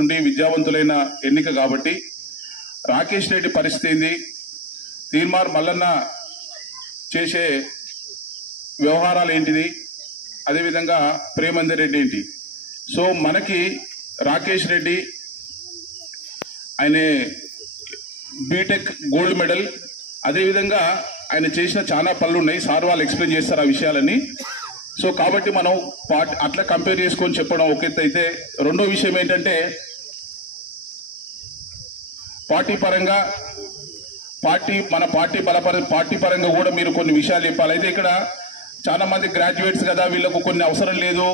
ఉండి విద్యావంతులైన ఎన్నిక కాబట్టి రాకేష్ రెడ్డి పరిస్థితి ఏంది, తీర్మార్ మల్లన్న చేసే వ్యవహారాలు ఏంటిది, అదేవిధంగా ప్రేమందర్ రెడ్డి ఏంటి. సో మనకి రాకేష్ రెడ్డి ఆయన బీటెక్ గోల్డ్ మెడల్, అదేవిధంగా ఆయన చేసిన చాలా పనులు ఉన్నాయి. సార్ వాళ్ళు ఎక్స్ప్లెయిన్ చేస్తారు ఆ విషయాలని. సో కాబట్టి మనం అట్లా కంపేర్ చేసుకొని చెప్పడం ఒక ఎత్తు అయితే, రెండో విషయం ఏంటంటే పార్టీ పరంగా మన పార్టీ పరంగా కూడా మీరు కొన్ని విషయాలు చెప్పాలి. అయితే ఇక్కడ చాలా మంది గ్రాడ్యుయేట్స్ కదా, వీళ్ళకు కొన్ని అవసరం లేదు,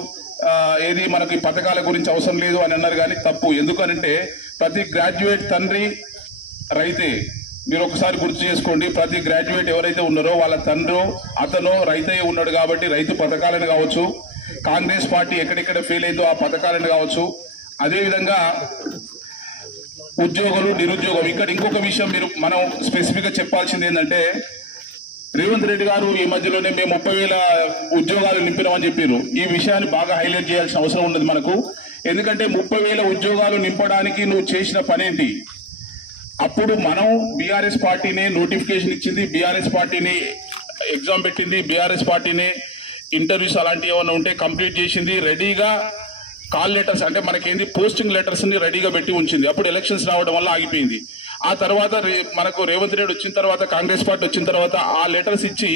ఏది మనకి పథకాల గురించి అవసరం లేదు అని అన్నారు. కానీ తప్పు. ఎందుకనంటే ప్రతి గ్రాడ్యుయేట్ తండ్రి రైతే. మీరు ఒకసారి గుర్తు చేసుకోండి, ప్రతి గ్రాడ్యుయేట్ ఎవరైతే ఉన్నారో వాళ్ళ తండ్రి అతను రైతే ఉన్నాడు. కాబట్టి రైతు పథకాలను కావచ్చు, కాంగ్రెస్ పార్టీ ఎక్కడెక్కడ ఫెయిల్ అయిందో ఆ పథకాలను కావచ్చు, అదేవిధంగా ఉద్యోగులు, నిరుద్యోగం. ఇక్కడ ఇంకొక విషయం మనం స్పెసిఫిక్ గా చెప్పాల్సింది ఏంటంటే, రేవంత్ రెడ్డి గారు ఈ మధ్యలోనే మేము 30,000 ఉద్యోగాలు నింపినామని చెప్పారు. ఈ విషయాన్ని బాగా హైలైట్ చేయాల్సిన అవసరం ఉన్నది మనకు. ఎందుకంటే 30,000 ఉద్యోగాలు నింపడానికి నువ్వు చేసిన పనేంటి? అప్పుడు మనం బీఆర్ఎస్ పార్టీనే నోటిఫికేషన్ ఇచ్చింది, బీఆర్ఎస్ పార్టీని ఎగ్జామ్ పెట్టింది, బీఆర్ఎస్ పార్టీని ఇంటర్వ్యూస్ అలాంటివి ఏమైనా ఉంటే కంప్లీట్ చేసింది, రెడీగా కాల్ లెటర్స్ అంటే మనకేంది పోస్టింగ్ లెటర్స్ ని రెడీగా పెట్టి ఉంచింది. అప్పుడు ఎలక్షన్స్ రావడం వల్ల ఆగిపోయింది. ఆ తర్వాత మనకు రేవంత్ రెడ్డి వచ్చిన తర్వాత, కాంగ్రెస్ పార్టీ వచ్చిన తర్వాత ఆ లెటర్స్ ఇచ్చి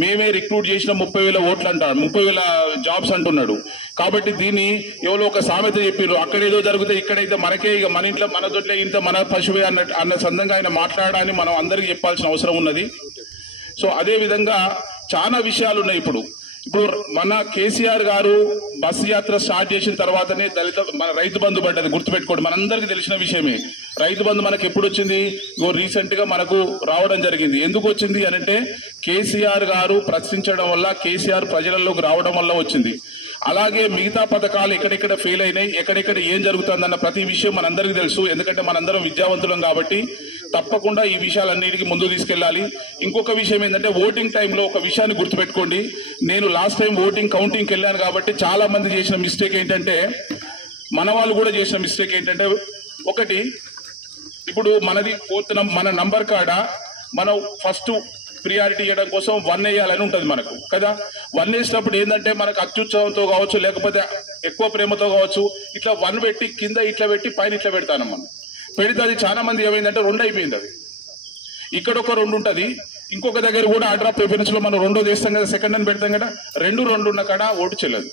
మేమే రిక్రూట్ చేసిన 30,000 ఓట్లు అంటాడు, 30,000 జాబ్స్ అంటున్నాడు. కాబట్టి దీన్ని ఎవరో ఒక సామెత చెప్పారు, అక్కడేదో జరిగితే ఇక్కడైతే మనకే, ఇక మన ఇంట్లో మన దొడ్లే ఇంత మన పశువే అన్న సందంగా ఆయన మాట్లాడాలని మనం అందరికీ చెప్పాల్సిన అవసరం ఉన్నది. సో అదే విధంగా చాలా విషయాలు ఉన్నాయి. ఇప్పుడు మన కేసీఆర్ గారు బస్సు యాత్ర స్టార్ట్ చేసిన తర్వాతనే మన రైతు బంధు పడ్డది. గుర్తుపెట్టుకోండి, మనందరికీ తెలిసిన విషయమే. రైతు బంధు మనకు ఎప్పుడు వచ్చింది? రీసెంట్ గా మనకు రావడం జరిగింది. ఎందుకు వచ్చింది అనంటే కేసీఆర్ గారు ప్రశ్నించడం వల్ల, కేసీఆర్ ప్రజలలోకి రావడం వల్ల వచ్చింది. అలాగే మిగతా పథకాలు ఎక్కడెక్కడ ఫెయిల్ అయినాయి, ఎక్కడెక్కడ ఏం జరుగుతుందన్న ప్రతి విషయం మనందరికీ తెలుసు. ఎందుకంటే మనందరం విద్యావంతులం కాబట్టి తప్పకుండా ఈ విషయాలన్నిటికీ ముందు తీసుకెళ్లాలి. ఇంకొక విషయం ఏంటంటే ఓటింగ్ టైంలో ఒక విషయాన్ని గుర్తుపెట్టుకోండి. నేను లాస్ట్ టైం ఓటింగ్ కౌంటింగ్కి వెళ్ళాను కాబట్టి చాలా మంది చేసిన మిస్టేక్ ఏంటంటే, మన వాళ్ళు కూడా చేసిన మిస్టేక్ ఏంటంటే, ఒకటి ఇప్పుడు మన నంబర్ కాడ మనం ఫస్ట్ ప్రియారిటీ ఇవ్వడం కోసం 1 వేయాలని ఉంటుంది మనకు కదా. 1 వేసినప్పుడు ఏంటంటే మనకు అత్యుత్సాహంతో కావచ్చు, లేకపోతే ఎక్కువ ప్రేమతో కావచ్చు, ఇట్లా 1 పెట్టి కింద ఇట్లా పెట్టి పైన ఇట్లా పెడతాను. మనం పెడితే అది చాలా మంది ఏమైందంటే 2 అయిపోయింది. అది ఇక్కడ ఒక 2 ఉంటుంది, ఇంకొక దగ్గర కూడా ఆర్డర్ ఆఫ్ ప్రిఫరెన్స్ లో మనం 2 వేస్తాం కదా, సెకండ్ అని పెడతాం కదా. 2 ఉన్న కాడ ఓటు చెల్లదు.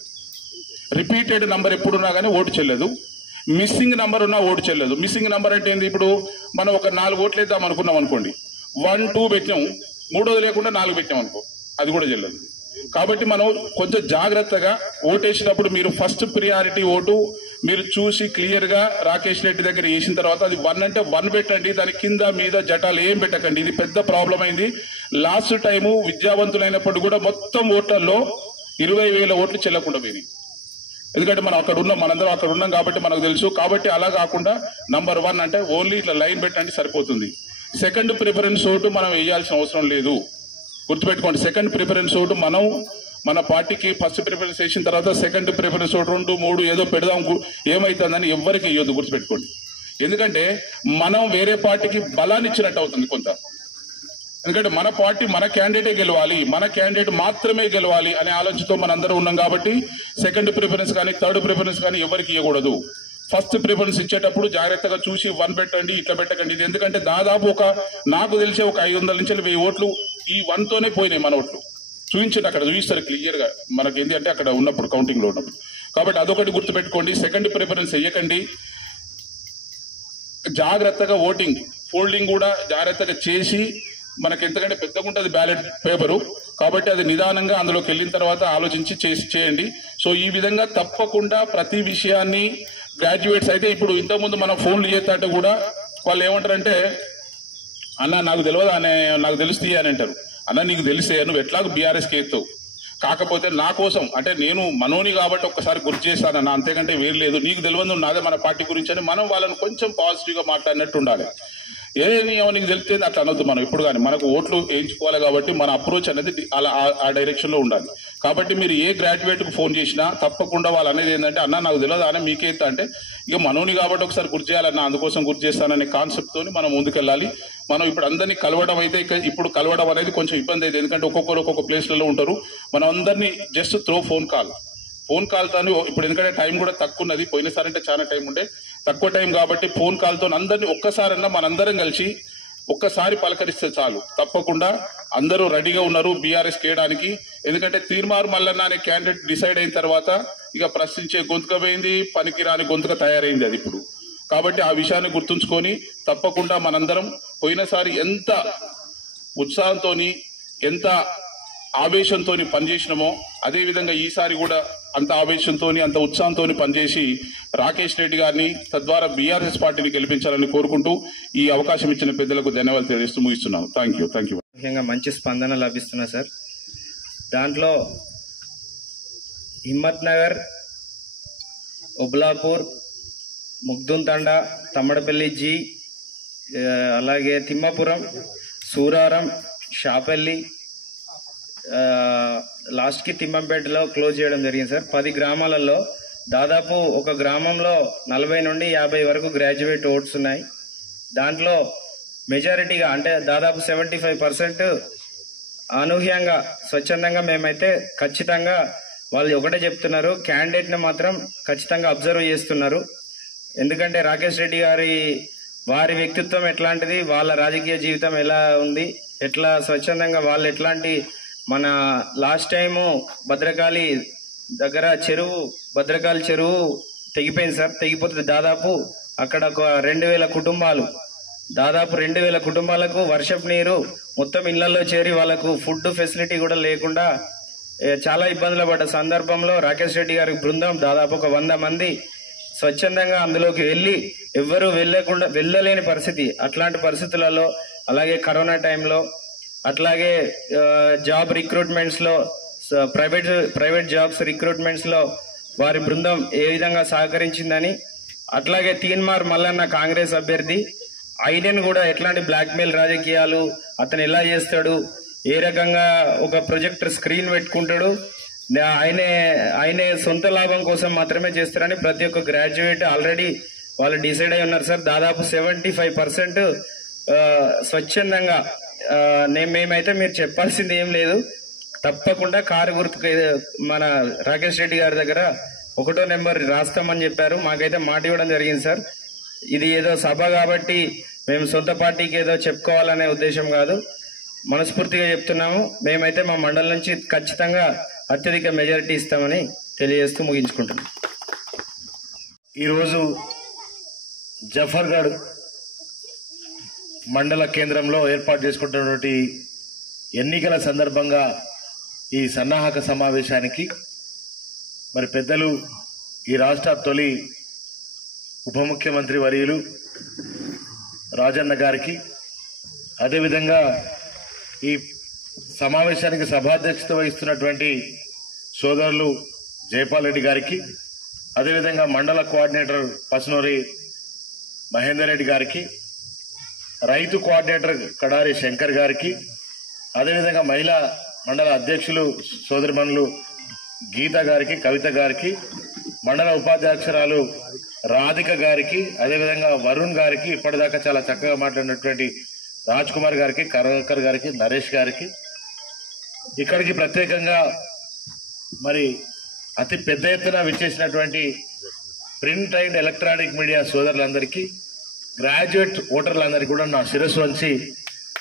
రిపీటెడ్ నంబర్ ఎప్పుడున్నా కానీ ఓటు చెల్లదు. మిస్సింగ్ నంబర్ ఉన్నా ఓటు చెల్లదు. మిస్సింగ్ నంబర్ అంటే ఏంది? ఇప్పుడు మనం ఒక 4 ఓట్లు వేద్దాం అనుకున్నాం అనుకోండి, 1, 2 పెట్టాం, 3వది లేకుండా 4 పెట్టాం అనుకో, అది కూడా చెల్లదు. కాబట్టి మనం కొంచెం జాగ్రత్తగా ఓటేసినప్పుడు మీరు ఫస్ట్ ప్రియారిటీ ఓటు మీరు చూసి క్లియర్ గా రాకేష్ రెడ్డి దగ్గర వేసిన తర్వాత అది 1 అంటే 1 పెట్టండి, దాని కింద మీద జటాలు ఏం పెట్టకండి. ఇది పెద్ద ప్రాబ్లం అయింది. లాస్ట్ టైము విద్యావంతులైనప్పుడు కూడా మొత్తం ఓట్లలో 20,000 ఓట్లు చెల్లకుండా పోయింది. ఎందుకంటే మనందరం అక్కడ ఉన్నాం కాబట్టి మనకు తెలుసు. కాబట్టి అలా కాకుండా నంబర్ 1 అంటే ఓన్లీ ఇట్లా లైన్ పెట్టండి సరిపోతుంది. సెకండ్ ప్రిఫరెన్స్ ఓటు మనం వేయాల్సిన అవసరం లేదు. గుర్తుపెట్టుకోండి, సెకండ్ ప్రిఫరెన్స్ ఓటు మనం మన పార్టీకి ఫస్ట్ ప్రిఫరెన్స్ వేసిన తర్వాత సెకండ్ ప్రిఫరెన్స్ ఓటు 2, 3 ఏదో పెడదాం, ఏమైతుందని ఎవ్వరికి వేయొద్దు. గుర్తుపెట్టుకోండి, ఎందుకంటే మనం వేరే పార్టీకి బలాన్ని ఇచ్చినట్టు అవుతుంది కొంత. ఎందుకంటే మన పార్టీ మన క్యాండిడేటే గెలవాలి, మన క్యాండిడేట్ మాత్రమే గెలవాలి అనే ఆలోచనతో మనందరం ఉన్నాం. కాబట్టి సెకండ్ ప్రిఫరెన్స్ కానీ థర్డ్ ప్రిఫరెన్స్ కానీ ఎవరికి ఇవ్వకూడదు. ఫస్ట్ ప్రిఫరెన్స్ ఇచ్చేటప్పుడు జాగ్రత్తగా చూసి 1 పెట్టండి, ఇట్లా పెట్టకండి. ఇది ఎందుకంటే దాదాపు నాకు తెలిసే ఒక 500 నుంచి 1000 ఓట్లు ఈ 1తోనే పోయినాయి మన ఓట్లు. చూపించండి, అక్కడ చూపిస్తారు క్లియర్ గా మనకి ఏంటి అంటే అక్కడ ఉన్నప్పుడు కౌంటింగ్ లో ఉన్నప్పుడు. కాబట్టి అదొకటి గుర్తుపెట్టుకోండి, సెకండ్ ప్రిఫరెన్స్ వేయకండి. జాగ్రత్తగా ఓటింగ్ ఫోల్డింగ్ కూడా జాగ్రత్తగా చేసి, మనకి ఎంతకంటే పెద్దగా ఉంటుంది బ్యాలెట్ పేపరు, కాబట్టి అది నిదానంగా అందులోకి వెళ్ళిన తర్వాత ఆలోచించి చేయండి. సో ఈ విధంగా తప్పకుండా ప్రతి విషయాన్ని గ్రాడ్యుయేట్స్ అయితే ఇప్పుడు ఇంతకుముందు మనం ఫోన్లు చేస్తుంటే కూడా వాళ్ళు ఏమంటారంటే, అన్న నాకు తెలియదు అనే, నాకు తెలుస్తాయి అని అంటారు. అన్న నీకు తెలిసే, నువ్వు ఎట్లాగో బీఆర్ఎస్కి ఎత్తావు, కాకపోతే నా కోసం అంటే నేను మనోని కాబట్టి ఒక్కసారి గుర్తు చేస్తానన్న, అంతేకంటే వేరు లేదు. నీకు తెలియదు నాదే మన పార్టీ గురించి అని మనం వాళ్ళని కొంచెం పాజిటివ్ గా మాట్లాడినట్టు ఉండాలి. ఏది నీకు తెలిస్తే అట్లా అనొద్దు. మనం ఇప్పుడు కానీ మనకు ఓట్లు వేయించుకోవాలి కాబట్టి మన అప్రోచ్ అనేది అలా ఆ డైరెక్షన్ లో ఉండాలి. కాబట్టి మీరు ఏ గ్రాడ్యుయేట్కు ఫోన్ చేసినా తప్పకుండా వాళ్ళు అనేది ఏంటంటే అన్న నాకు తెలియదు అన్న మీకే అంటే ఇక మనోని కాబట్టి ఒకసారి గుర్తు చేయాలన్న అందుకోసం గుర్తు చేస్తాననే కాన్సెప్ట్తో మనం ముందుకెళ్ళాలి. మనం ఇప్పుడు అందరినీ కలవడం అయితే ఇప్పుడు కలవడం అనేది కొంచెం ఇబ్బంది అయితే, ఎందుకంటే ఒక్కొక్కరు ఒక్కొక్క ప్లేస్లలో ఉంటారు. మనం అందరినీ జస్ట్ త్రో ఫోన్ కాల్తో ఇప్పుడు ఎందుకంటే టైం కూడా తక్కువ ఉన్నది, పోయినసారి అంటే చాలా టైం ఉండే తక్కువ టైం కాబట్టి ఫోన్ కాల్తో అందరినీ ఒక్కసారన్నా మనందరం కలిసి ఒక్కసారి పలకరిస్తే చాలు. తప్పకుండా అందరూ రెడీగా ఉన్నారు బీఆర్ఎస్ చేయడానికి. ఎందుకంటే తీర్మార్ మల్లన్న అనే క్యాండిడేట్ డిసైడ్ అయిన తర్వాత ఇక ప్రశ్నించే గొంతుక పోయింది, పనికిరాని గొంతుక తయారైంది అది ఇప్పుడు. కాబట్టి ఆ విషయాన్ని గుర్తుంచుకొని తప్పకుండా మనందరం పోయినసారి ఎంత ఉత్సాహంతో ఎంత ఆవేశంతో పనిచేసినామో అదేవిధంగా ఈసారి కూడా అంత ఆవేశంతో అంత ఉత్సాహంతో పనిచేసి రాకేష్ రెడ్డి గారిని తద్వారా బీఆర్ఎస్ పార్టీని గెలిపించాలని కోరుకుంటూ ఈ అవకాశం ఇచ్చిన పెద్దలకు ధన్యవాదాలు తెలియజేస్తూ ముగిస్తున్నాను. Thank you. ముఖ్యంగా మంచి స్పందన లభిస్తున్నా సార్. దాంట్లో హిమ్మత్ నగర్, ఉబ్లాపూర్, ముగ్దుంతండ, తమ్మడపల్లి జీ, అలాగే తిమ్మాపురం, సూరారం, షాపల్లి, లాస్ట్కి తిమ్మంపేటలో క్లోజ్ చేయడం జరిగింది సార్. 10 గ్రామాలలో దాదాపు ఒక గ్రామంలో 40 నుండి 50 వరకు గ్రాడ్యుయేట్ ఓట్స్ ఉన్నాయి. దాంట్లో మెజారిటీగా అంటే దాదాపు 75% అనూహ్యంగా స్వచ్ఛందంగా మేమైతే ఖచ్చితంగా వాళ్ళు ఒకటే చెప్తున్నారు, క్యాండిడేట్ని మాత్రం ఖచ్చితంగా అబ్జర్వ్ చేస్తున్నారు. ఎందుకంటే రాకేష్ రెడ్డి వారి వ్యక్తిత్వం ఎట్లాంటిది, వాళ్ళ రాజకీయ జీవితం ఎలా ఉంది, ఎట్లా స్వచ్ఛందంగా వాళ్ళు ఎట్లాంటి మన లాస్ట్ టైము భద్రకాళి దగ్గర భద్రకాళి చెరువు తెగిపోయింది సార్. తెగిపోతుంది దాదాపు అక్కడ ఒక 2000 కుటుంబాలు, దాదాపు 2000 కుటుంబాలకు వర్షపు నీరు మొత్తం ఇళ్లలో చేరి వాళ్ళకు ఫుడ్ ఫెసిలిటీ కూడా లేకుండా చాలా ఇబ్బందులు పడ్డ సందర్భంలో రాకేష్ రెడ్డి గారి బృందం దాదాపు ఒక 100 మంది స్వచ్ఛందంగా అందులోకి ఎవ్వరూ వెళ్ళలేని పరిస్థితి. అట్లాంటి పరిస్థితులలో అలాగే కరోనా టైంలో అట్లాగే జాబ్ రిక్రూట్మెంట్స్ లో ప్రైవేట్ జాబ్స్ రిక్రూట్మెంట్స్ లో వారి బృందం ఏ విధంగా సహకరించిందని, అట్లాగే తీన్మార్ మల్లన్న కాంగ్రెస్ అభ్యర్థి ఆయనను కూడా ఎట్లాంటి బ్లాక్మెయిల్ రాజకీయాలు అతను ఎలా చేస్తాడు, ఏ రకంగా ఒక ప్రొజెక్టర్ స్క్రీన్ పెట్టుకుంటాడు, ఆయనే సొంత లాభం కోసం మాత్రమే చేస్తారని ప్రతి ఒక్క గ్రాడ్యుయేట్ ఆల్రెడీ వాళ్ళు డిసైడ్ అయి ఉన్నారు సార్. దాదాపు 75% స్వచ్ఛందంగా మేమైతే మీరు చెప్పాల్సింది ఏం లేదు, తప్పకుండా కారు గుర్తుకు మన రాకేష్ రెడ్డి గారి దగ్గర 1వ నెంబర్ రాస్తామని చెప్పారు. మాకైతే మాట ఇవ్వడం జరిగింది సార్. ఇది ఏదో సభ కాబట్టి మేము సొంత పార్టీకి ఏదో చెప్పుకోవాలనే ఉద్దేశం కాదు, మనస్ఫూర్తిగా చెప్తున్నాము. మేమైతే మా మండలం నుంచి ఖచ్చితంగా అత్యధిక మెజారిటీ ఇస్తామని తెలియజేస్తూ ముగించుకుంటున్నాం. ఈరోజు జఫర్గఢ్ మండల కేంద్రంలో ఏర్పాటు చేసుకుంటున్నటువంటి ఎన్నికల సందర్భంగా ఈ సన్నాహక సమావేశానికి మరి పెద్దలు ఈ రాష్ట్ర తొలి ఉప ముఖ్యమంత్రి వర్యులు రాజన్న గారికి, అదేవిధంగా ఈ సమావేశానికి సభాధ్యక్షత వహిస్తున్నటువంటి సోదరులు జయపాల్ రెడ్డి గారికి, అదేవిధంగా మండల కోఆర్డినేటర్ పసునూరి మహేందర్ రెడ్డి గారికి, రైతు కోఆర్డినేటర్ కడారి శంకర్ గారికి, అదేవిధంగా మహిళా మండల అధ్యక్షులు సోదరిమణులు గీత గారికి, కవిత గారికి, మండల ఉపాధ్యక్షురాలు రాధిక గారికి, అదేవిధంగా వరుణ్ గారికి, ఇప్పటిదాకా చాలా చక్కగా మాట్లాడినటువంటి రాజ్ కుమార్ గారికి, కరుణాకర్ గారికి, నరేష్ గారికి, ఇక్కడికి ప్రత్యేకంగా మరి అతి పెద్ద ఎత్తున విచ్చేసినటువంటి ప్రింట్ అండ్ ఎలక్ట్రానిక్ మీడియా సోదరులందరికీ, గ్రాడ్యుయేట్ ఓటర్లందరికీ కూడా నా శిరస్సు వంచి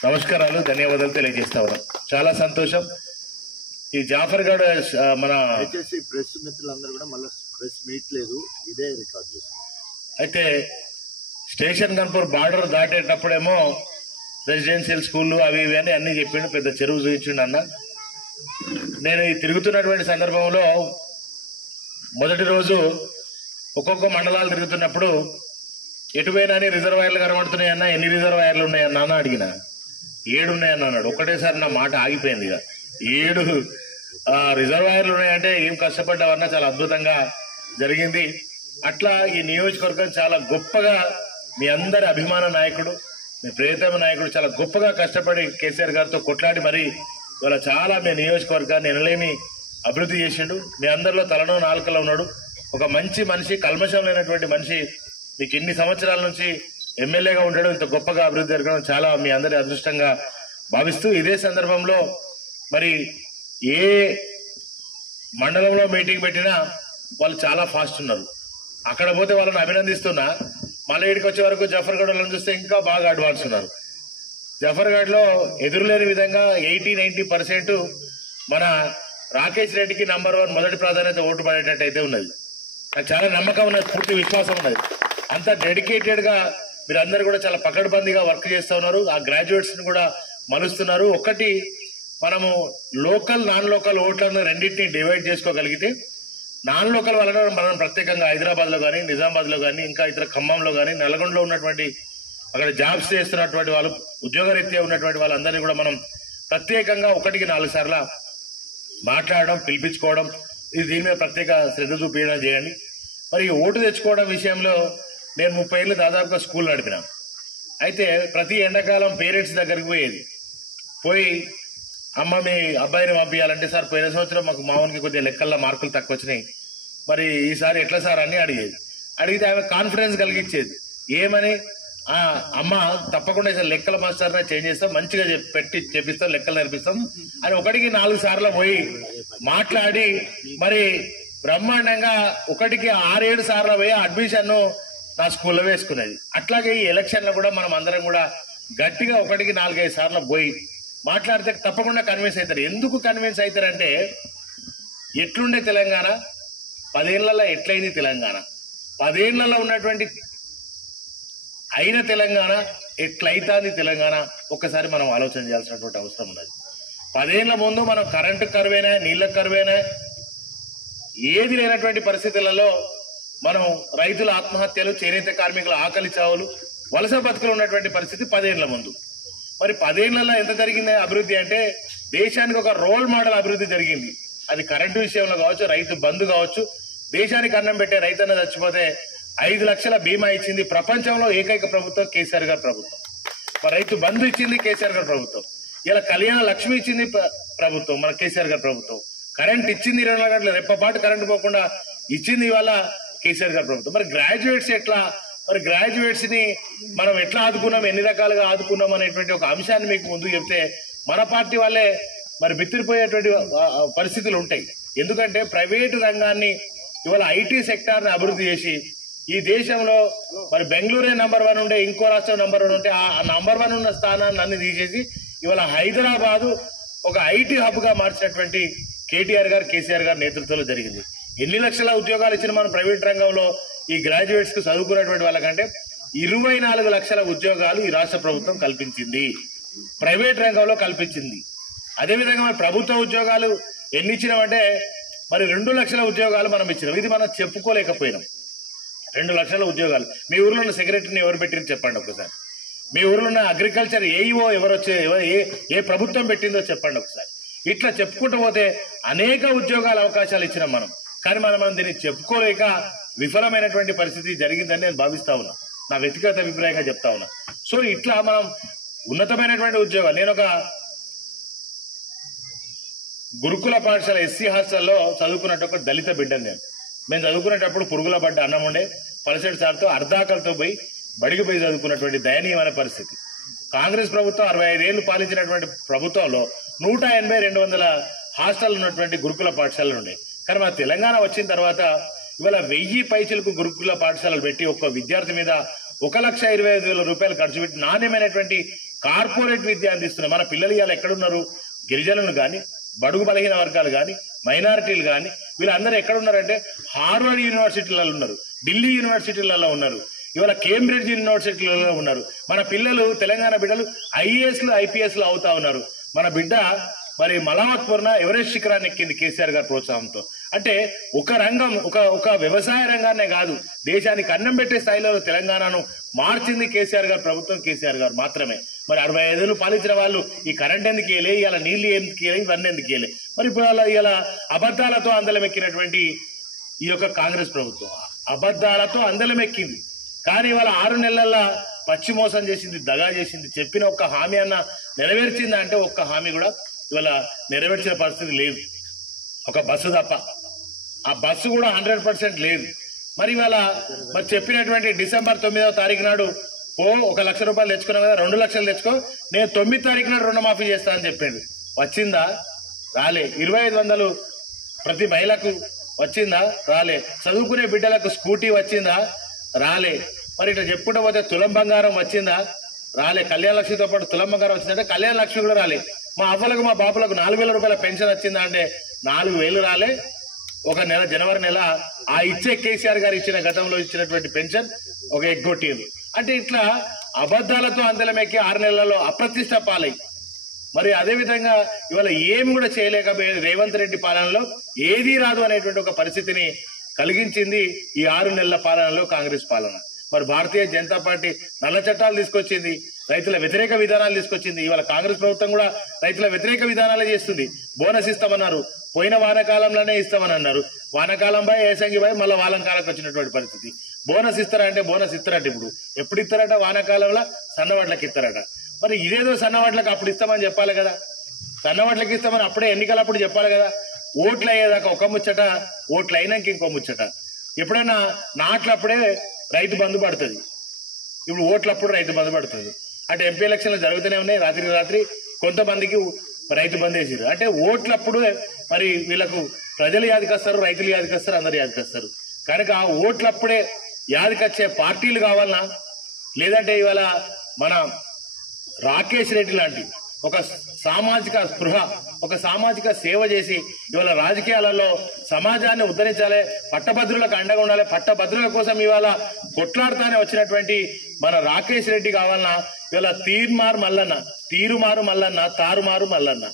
నమస్కారాలు, ధన్యవాదాలు తెలియజేస్తా ఉన్నాం. చాలా సంతోషం. ఈ జాఫర్గఢ్ మన ప్రెస్ మిత్రులందరూ కూడా మళ్ళీ ప్రెస్ మీట్ లేదు, ఇదే రికార్డ్ చేస్తారు. అయితే స్టేషన్ గన్పూర్ బార్డర్ దాటేటప్పుడేమో రెసిడెన్షియల్ స్కూళ్ళు అవి ఇవి అని అన్ని చెప్పిండు, పెద్ద చెరువు చూపించిండు అన్న. నేను ఈ తిరుగుతున్నటువంటి సందర్భంలో మొదటి రోజు ఒక్కొక్క మండలాలు తిరుగుతున్నప్పుడు ఎటువైనా రిజర్వాయర్లు కనబడుతున్నాయన్నా, ఎన్ని రిజర్వాయర్లు ఉన్నాయన్నా అని అడిగిన. 7 ఉన్నాయన్న అన్నాడు. ఒక్కటేసారి నా మాట ఆగిపోయింది. ఇక 7 రిజర్వాయర్లు ఉన్నాయంటే ఏం కష్టపడ్డావన్నా చాలా అద్భుతంగా జరిగింది. అట్లా ఈ నియోజకవర్గం చాలా గొప్పగా మీ అందరి అభిమాన నాయకుడు, మీ ప్రియతమ నాయకుడు చాలా గొప్పగా కష్టపడి కేసీఆర్ గారితో కొట్లాడి మరి ఇవాళ చాలా మీ నియోజకవర్గాన్ని ఎనలేని అభివృద్ధి చేసిండు. మీ అందరిలో తలలో నాలుకలో ఉన్నాడు. ఒక మంచి మనిషి, కల్మషం లేనటువంటి మనిషి. మీకు ఇన్ని సంవత్సరాల నుంచి ఎమ్మెల్యేగా ఉండడం, ఇంత గొప్పగా అభివృద్ధి జరగడం చాలా మీ అందరి అదృష్టంగా భావిస్తూ, ఇదే సందర్భంలో మరి ఏ మండలంలో మీటింగ్ పెట్టినా వాళ్ళు చాలా ఫాస్ట్ ఉన్నారు. అక్కడ పోతే వాళ్ళని అభినందిస్తున్నా, మళ్ళీ ఇక్కడికి వచ్చే వరకు జఫర్గఢ్ వాళ్ళని చూస్తే ఇంకా బాగా అడ్వాన్స్ ఉన్నారు. జఫర్గఢ్ లో ఎదురులేని విధంగా 80-90% మన రాకేష్ రెడ్డికి నంబర్ 1 మొదటి ప్రాధాన్యత ఓటు పడేటట్టు అయితే ఉన్నది. నాకు చాలా నమ్మకం ఉన్నది, పూర్తి విశ్వాసం ఉన్నది. అంత డెడికేటెడ్ గా మీరందరూ కూడా చాలా పకడ్బందీగా వర్క్ చేస్తూ ఉన్నారు. ఆ గ్రాడ్యుయేట్స్ ని కూడా మలుస్తున్నారు. ఒకటి, మనము లోకల్ నాన్ లోకల్ ఓట్లను రెండింటిని డివైడ్ చేసుకోగలిగితే, నాన్ లోకల్ వలన మనం ప్రత్యేకంగా హైదరాబాద్ లో కానీ, నిజామాబాద్ లో కానీ, ఇంకా ఇతర ఖమ్మంలో కానీ, నల్గొండలో ఉన్నటువంటి అక్కడ జాబ్స్ చేస్తున్నటువంటి వాళ్ళు, ఉద్యోగరీత్యా ఉన్నటువంటి వాళ్ళందరినీ కూడా మనం ప్రత్యేకంగా 1కి 4 సార్లు మాట్లాడడం, పిలిపించుకోవడం, ఇది దీని మీద ప్రత్యేక శ్రద్ధ చూపించడం చేయండి. మరి ఓటు తెచ్చుకోవడం విషయంలో నేను 30 ఏళ్ళు దాదాపుగా స్కూల్ నడిపినా. అయితే ప్రతి ఎండాకాలం పేరెంట్స్ దగ్గరికి పోయి అమ్మ మీ అబ్బాయిని పంపించాలంటే, సార్ పోయిన సంవత్సరం మాకు మామూలుగా కొద్దిగా లెక్కల్లో మార్కులు తక్కువ వచ్చినాయి, మరి ఈసారి ఎట్లా సార్ అని అడిగేది. అడిగితే ఆమె కాన్ఫిడెన్స్ కలిగించేది. ఏమని, అమ్మ తప్పకుండా ఈసారి లెక్కల మాస్టర్నే చేంజ్ చేస్తాం, మంచిగా చెప్పిస్తాం, లెక్కలు నేర్పిస్తాం అని 1కి 4 సార్లు పోయి మాట్లాడి, మరి బ్రహ్మాండంగా 1కి 6-7 సార్లు పోయి అడ్మిషన్ నా స్కూల్లో వేసుకునేది. అట్లాగే ఈ ఎలక్షన్ లో కూడా మనం అందరం కూడా గట్టిగా 1కి 4-5 సార్లు పోయి మాట్లాడితే తప్పకుండా కన్విన్స్ అవుతారు. ఎందుకు కన్విన్స్ అవుతారంటే, ఎట్లుండే తెలంగాణ 10 ఏళ్లలో ఎట్లయింది తెలంగాణ, 10 ఏళ్లలో ఉన్నటువంటి అయిన తెలంగాణ ఎట్లయితుంది తెలంగాణ, ఒక్కసారి మనం ఆలోచన చేయాల్సినటువంటి అవసరం ఉన్నది. 10 ఏళ్ల ముందు మనం కరెంటు కరువేనా, నీళ్లకు కరువేనా, ఏది లేనటువంటి పరిస్థితులలో మనం రైతుల ఆత్మహత్యలు, చేనేత కార్మికుల ఆకలి చావులు, వలస బతుకులు ఉన్నటువంటి పరిస్థితి 10 ఏళ్ల ముందు. మరి 10 ఏళ్లలో ఎంత జరిగింది అభివృద్ధి అంటే, దేశానికి ఒక రోల్ మోడల్ అభివృద్ధి జరిగింది. అది కరెంటు విషయంలో కావచ్చు, రైతు బంధు కావచ్చు. దేశానికి అన్నం పెట్టే రైతన్న చచ్చిపోతే 5 లక్షల బీమా ఇచ్చింది ప్రపంచంలో ఏకైక ప్రభుత్వం కేసీఆర్ గారి ప్రభుత్వం. మరి రైతు బంధు ఇచ్చింది కేసీఆర్ గారి ప్రభుత్వం. ఇలా కళ్యాణ లక్ష్మి ఇచ్చింది ప్రభుత్వం, మన కేసీఆర్ గారి ప్రభుత్వం. కరెంట్ ఇచ్చింది 24 గంటలు, రెప్పపాటు కరెంటు పోకుండా ఇచ్చింది ఇవాళ కేసీఆర్ గారి ప్రభుత్వం. మరి గ్రాడ్యుయేట్స్ ఎట్లా, మరి గ్రాడ్యుయేట్స్ ని మనం ఎట్లా ఆదుకున్నాం, ఎన్ని రకాలుగా ఆదుకున్నాం అనేటువంటి ఒక అంశాన్ని మీకు ముందు చెప్తే, మన పార్టీ వాళ్ళే మరి బిత్తిరిపోయేటువంటి పరిస్థితులు ఉంటాయి. ఎందుకంటే ప్రైవేటు రంగాన్ని ఇవాళ ఐటీ సెక్టార్ ని అభివృద్ధి చేసి, ఈ దేశంలో మరి బెంగళూరే నంబర్ 1 ఉండే, ఇంకో రాష్ట్రం నంబర్ 1 ఉంటే ఆ నంబర్ 1 ఉన్న స్థానాన్ని అన్ని తీసేసి ఇవాళ హైదరాబాదు ఒక ఐటీ హబ్ గా మార్చినటువంటి కేటీఆర్ గారు, కేసీఆర్ గారి నేతృత్వంలో జరిగింది. ఎన్ని లక్షల ఉద్యోగాలు ఇచ్చిన మనం ప్రైవేట్ రంగంలో ఈ గ్రాడ్యుయేట్స్ కు చదువుకున్నటువంటి వాళ్ళకంటే 24 లక్షల ఉద్యోగాలు ఈ రాష్ట్ర ప్రభుత్వం కల్పించింది, ప్రైవేట్ రంగంలో కల్పించింది. అదేవిధంగా మరి ప్రభుత్వ ఉద్యోగాలు ఎన్ని ఇచ్చినామంటే, మరి 2 లక్షల ఉద్యోగాలు మనం ఇచ్చినాం. ఇది మనం చెప్పుకోలేకపోయినాం. 2 లక్షల ఉద్యోగాలు. మీ ఊర్లో ఉన్న సెక్రటరీని ఎవరు పెట్టిందో చెప్పండి ఒకసారి. మీ ఊర్లో ఉన్న అగ్రికల్చర్ ఏఈఓ ఎవరు వచ్చే, ఏ ప్రభుత్వం పెట్టిందో చెప్పండి ఒకసారి. ఇట్లా చెప్పుకుంటూ పోతే అనేక ఉద్యోగాల అవకాశాలు ఇచ్చినాం మనం. కానీ మనం దీన్ని చెప్పుకోలేక విఫలమైనటువంటి పరిస్థితి జరిగిందని నేను భావిస్తా ఉన్నా, నా వ్యక్తిగత అభిప్రాయంగా చెప్తా ఉన్నా. సో ఇట్లా మనం ఉన్నతమైనటువంటి ఉద్యోగాలు, నేను ఒక గురుకుల పాఠశాల ఎస్సీ హాస్టల్లో చదువుకున్నట్టు ఒక దళిత బిడ్డను. మేము చదువుకునేటప్పుడు పురుగుల పడ్డ అన్నం ఉండే, పలసటి సార్తో అర్ధాకలతో పోయి బడికి పోయి చదువుకున్నటువంటి దయనీయమైన పరిస్థితి. కాంగ్రెస్ ప్రభుత్వం 65 ఏళ్లు పాలించినటువంటి ప్రభుత్వంలో 180-200 హాస్టల్ ఉన్నటువంటి గురుకుల పాఠశాలలు ఉండే. కానీ మన తెలంగాణ వచ్చిన తర్వాత ఇవాళ 1000 పైచలకు గురుకుల పాఠశాలలు పెట్టి ఒక్క విద్యార్థి మీద 1,25,000 రూపాయలు ఖర్చు పెట్టి నాణ్యమైనటువంటి కార్పొరేట్ విద్య అందిస్తున్నాం. మన పిల్లలు ఇవాళ ఎక్కడున్నారు? గిరిజనులు కానీ, బడుగు బలహీన వర్గాలు కానీ, మైనారిటీలు కానీ, వీళ్ళందరూ ఎక్కడున్నారంటే హార్వర్డ్ యూనివర్సిటీలలో ఉన్నారు, ఢిల్లీ యూనివర్సిటీలలో ఉన్నారు, ఇవాళ కేంబ్రిడ్జ్ యూనివర్సిటీలలో ఉన్నారు. మన పిల్లలు, తెలంగాణ బిడ్డలు ఐఏఎస్లు, ఐపీఎస్లు అవుతా ఉన్నారు. మన బిడ్డ మరి మలామత్పూర్ణ ఎవరెస్ట్ శిఖరాన్ని ఎక్కింది కేసీఆర్ గారి ప్రోత్సాహంతో. అంటే ఒక రంగం, ఒక వ్యవసాయ రంగాన్నే కాదు, దేశానికి అన్నం పెట్టే స్థాయిలో తెలంగాణను మార్చింది కేసీఆర్ గారు ప్రభుత్వం, కేసీఆర్ గారు మాత్రమే. మరి 65 ఏళ్ళు పాలించిన వాళ్ళు ఈ కరెంట్ ఎందుకు వేయలే, ఇలా నీళ్లు ఎందుకు వేయలే, ఇవన్నీ ఎందుకు వేయలే? మరి ఇప్పుడు ఇలా అబద్దాలతో అందలం ఎక్కినటువంటి ఈ యొక్క కాంగ్రెస్ ప్రభుత్వం అబద్దాలతో అందలం ఎక్కింది. కానీ ఇవాళ 6 నెలల్లో పచ్చి మోసం చేసింది, దగా చేసింది. చెప్పిన ఒక్క హామీ అన్న నెరవేర్చిందా అంటే ఒక్క హామీ కూడా ఇవాళ నెరవేర్చిన పరిస్థితి లేదు. ఒక బస్సు తప్ప. ఆ బస్సు కూడా 100% లేదు. మరి ఇవాళ మరి చెప్పినటువంటి డిసెంబర్ 9వ తారీఖు నాడు ₹1,00,000 తెచ్చుకున్నావు కదా, 2 లక్షలు తెచ్చుకో, నేను 9 తారీఖు నాడు రుణమాఫీ చేస్తా అని చెప్పిండు. వచ్చిందా? రాలే. 2500 ప్రతి మహిళకు వచ్చిందా? రాలే. చదువుకునే బిడ్డలకు స్కూటీ వచ్చిందా? రాలే. మరి ఇట్లా చెప్పుకుంటూ పోతే తులం బంగారం వచ్చిందా? రాలే. కళ్యాణ లక్ష్మితో పాటు తులం బంగారం వచ్చిందంటే కళ్యాణ లక్ష్మి కూడా రాలే. మా అవ్వలకు మా బాపులకు ₹4,000 పెన్షన్ వచ్చిందా అంటే 4,000 రాలే. ఒక నెల జనవరి నెల ఆ ఇచ్చే కేసీఆర్ గారు ఇచ్చిన గతంలో ఇచ్చినటువంటి పెన్షన్ ఒక ఎగ్గొట్టింది. అంటే ఇట్లా అబద్దాలతో అందలమెక్కి 6 నెలల్లో అప్రతిష్ట పాలై మరి అదేవిధంగా ఇవాళ ఏమి కూడా చేయలేకపోయే రేవంత్ రెడ్డి పాలనలో ఏదీ రాదు అనేటువంటి ఒక పరిస్థితిని కలిగించింది ఈ 6 నెలల పాలనలో కాంగ్రెస్ పాలన. మరి భారతీయ జనతా పార్టీ నల్ల చట్టాలు తీసుకొచ్చింది, రైతుల వ్యతిరేక విధానాలు తీసుకొచ్చింది. ఇవాళ కాంగ్రెస్ ప్రభుత్వం కూడా రైతుల వ్యతిరేక విధానాలే చేస్తుంది. బోనస్ ఇస్తామన్నారు, పోయిన వానాకాలంలోనే ఇస్తామని అన్నారు. వానాకాలం బాయ్ ఏసంగి బాయ్ మళ్ళీ వాలంకాలకు వచ్చినటువంటి పరిస్థితి. బోనస్ ఇస్తారా అంటే బోనస్ ఇస్తారట. ఇప్పుడు ఎప్పుడు ఇస్తారట? వానాకాలంలో సన్నవాట్లకి ఇస్తారట. మరి ఇదేదో సన్నవాట్లకు అప్పుడు ఇస్తామని చెప్పాలి కదా, సన్నవాట్లకి ఇస్తామని అప్పుడే ఎన్నికలు అప్పుడు చెప్పాలి కదా. ఓట్లు అయ్యేదాకా ఒక ముచ్చట, ఓట్లు అయినాక ఇంకో ముచ్చట. ఎప్పుడైనా నాట్లప్పుడే రైతు బంధు పడుతుంది, ఇప్పుడు ఓట్లప్పుడు రైతు బంధు పడుతుంది. అంటే ఎంపీ ఎలక్షన్లు జరుగుతూనే ఉన్నాయి, రాత్రి కొంతమందికి రైతు బంధు వేసారు. అంటే ఓట్లప్పుడు మరి వీళ్ళకు ప్రజలు యాదికొస్తారు, రైతులు యాదికొస్తారు, అందరు యాదికొస్తారు. కనుక ఆ ఓట్లప్పుడే యాదికొచ్చే పార్టీలు కావాలన్నా, లేదంటే ఇవాళ మన రాకేష్ రెడ్డి లాంటి ఒక సామాజిక స్పృహ, ఒక సామాజిక సేవ చేసి ఇవాళ రాజకీయాలలో సమాజాన్ని ఉద్ధరించాలి, పట్టభద్రులకు అండగా ఉండాలి, పట్టభద్రుల కోసం ఇవాళ కొట్లాడుతానే వచ్చినటువంటి మన రాకేష్ రెడ్డి కావాలన్నా, ఇవాళ తీరుమారు మల్లన్న తారుమారు మల్లన్న.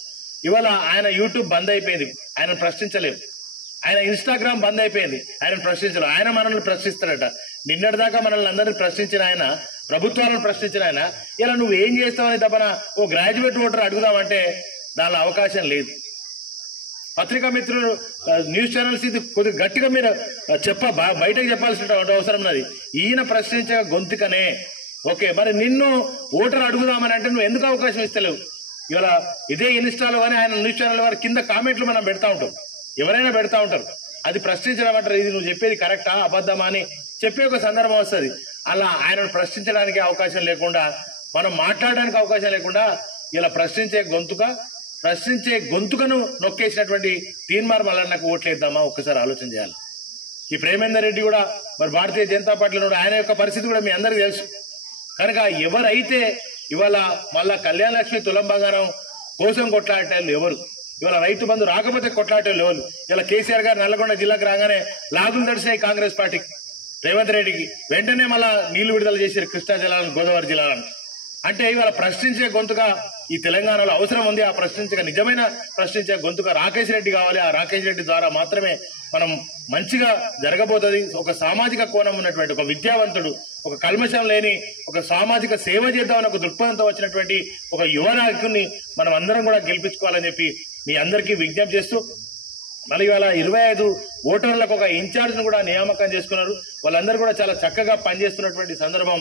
ఇవాళ ఆయన యూట్యూబ్ బంద్ అయిపోయింది, ఆయన ప్రశ్నించలేము. ఆయన ఇన్స్టాగ్రామ్ బంద్ అయిపోయింది, ఆయన ప్రశ్నించలేము. ఆయన మనల్ని ప్రశ్నిస్తారట. నిన్నటిదాకా మనల్ని అందరినీ ప్రశ్నించిన ఆయన, ప్రభుత్వాలను ప్రశ్నించిన ఆయన, ఇలా నువ్వు ఏం చేస్తావని తప్పన ఓ గ్రాడ్యుయేట్ ఓటర్ అడుగుదామంటే దానిలో అవకాశం లేదు. పత్రికా మిత్రులు, న్యూస్ ఛానల్స్ ఇది కొద్దిగా గట్టిగా మీరు బయటకు చెప్పాల్సిన అవసరం ఉన్నది. ఈయన ప్రశ్నించే గొంతుకనే ఓకే, మరి నిన్ను ఓటర్ అడుగుదామని అంటే నువ్వు ఎందుకు అవకాశం ఇస్తలేవు? ఇవాళ ఇదే ఇన్స్టాలో కానీ ఆయన న్యూస్ ఛానల్ వారి కింద కామెంట్లు మనం పెడతా ఉంటాం, ఎవరైనా పెడతా ఉంటారు. అది ప్రశ్నించడం అంటారు, ఇది నువ్వు చెప్పేది కరెక్టా అబద్ధమా అని చెప్పే ఒక సందర్భం వస్తుంది. అలా ఆయనను ప్రశ్నించడానికి అవకాశం లేకుండా, మనం మాట్లాడడానికి అవకాశం లేకుండా ఇలా ప్రశ్నించే గొంతుకను నొక్కేసినటువంటి తీన్మార్ మల్లన్నకు ఓట్లేద్దామా ఒక్కసారి ఆలోచన చేయాలి. ఈ ప్రేమేందర్ రెడ్డి కూడా మరి భారతీయ జనతా పార్టీలో ఆయన యొక్క పరిస్థితి కూడా మీ అందరికీ తెలుసు. కనుక ఎవరైతే ఇవాళ మళ్ళా కళ్యాణ లక్ష్మి తులం బంగారం కోసం కొట్లాడేళ్ళు ఎవరు, ఇవాళ రైతు బంధు రాకపోతే కొట్లాడేళ్ళు ఎవరు? ఇలా కేసీఆర్ గారు నల్లగొండ జిల్లాకు రాగానే లాగులు తడిసాయి కాంగ్రెస్ పార్టీకి, రేవంత్ రెడ్డికి. వెంటనే మళ్ళా నీళ్లు విడుదల చేశారు కృష్ణా జిల్లాలను, గోదావరి జిల్లాలను. అంటే ఇవాళ ప్రశ్నించే గొంతుగా ఈ తెలంగాణలో అవసరం ఉంది. ఆ నిజమైన ప్రశ్నించే గొంతుగా రాకేష్ రెడ్డి కావాలి. ఆ రాకేష్ రెడ్డి ద్వారా మాత్రమే మనం మంచిగా జరగబోతుంది. ఒక సామాజిక కోణం ఉన్నటువంటి ఒక విద్యావంతుడు, ఒక కల్మషం లేని ఒక సామాజిక సేవ చేద్దామని ఒక దృక్పథంతో వచ్చినటువంటి ఒక యువ నాయకుడిని మనం అందరం కూడా గెలిపించుకోవాలని చెప్పి మీ అందరికీ విజ్ఞప్తి చేస్తూ, మళ్ళీ ఇవాళ 25 ఓటర్లకు ఒక ఇన్ఛార్జ్ను కూడా నియామకం చేసుకున్నారు. వాళ్ళందరూ కూడా చాలా చక్కగా పనిచేస్తున్నటువంటి సందర్భం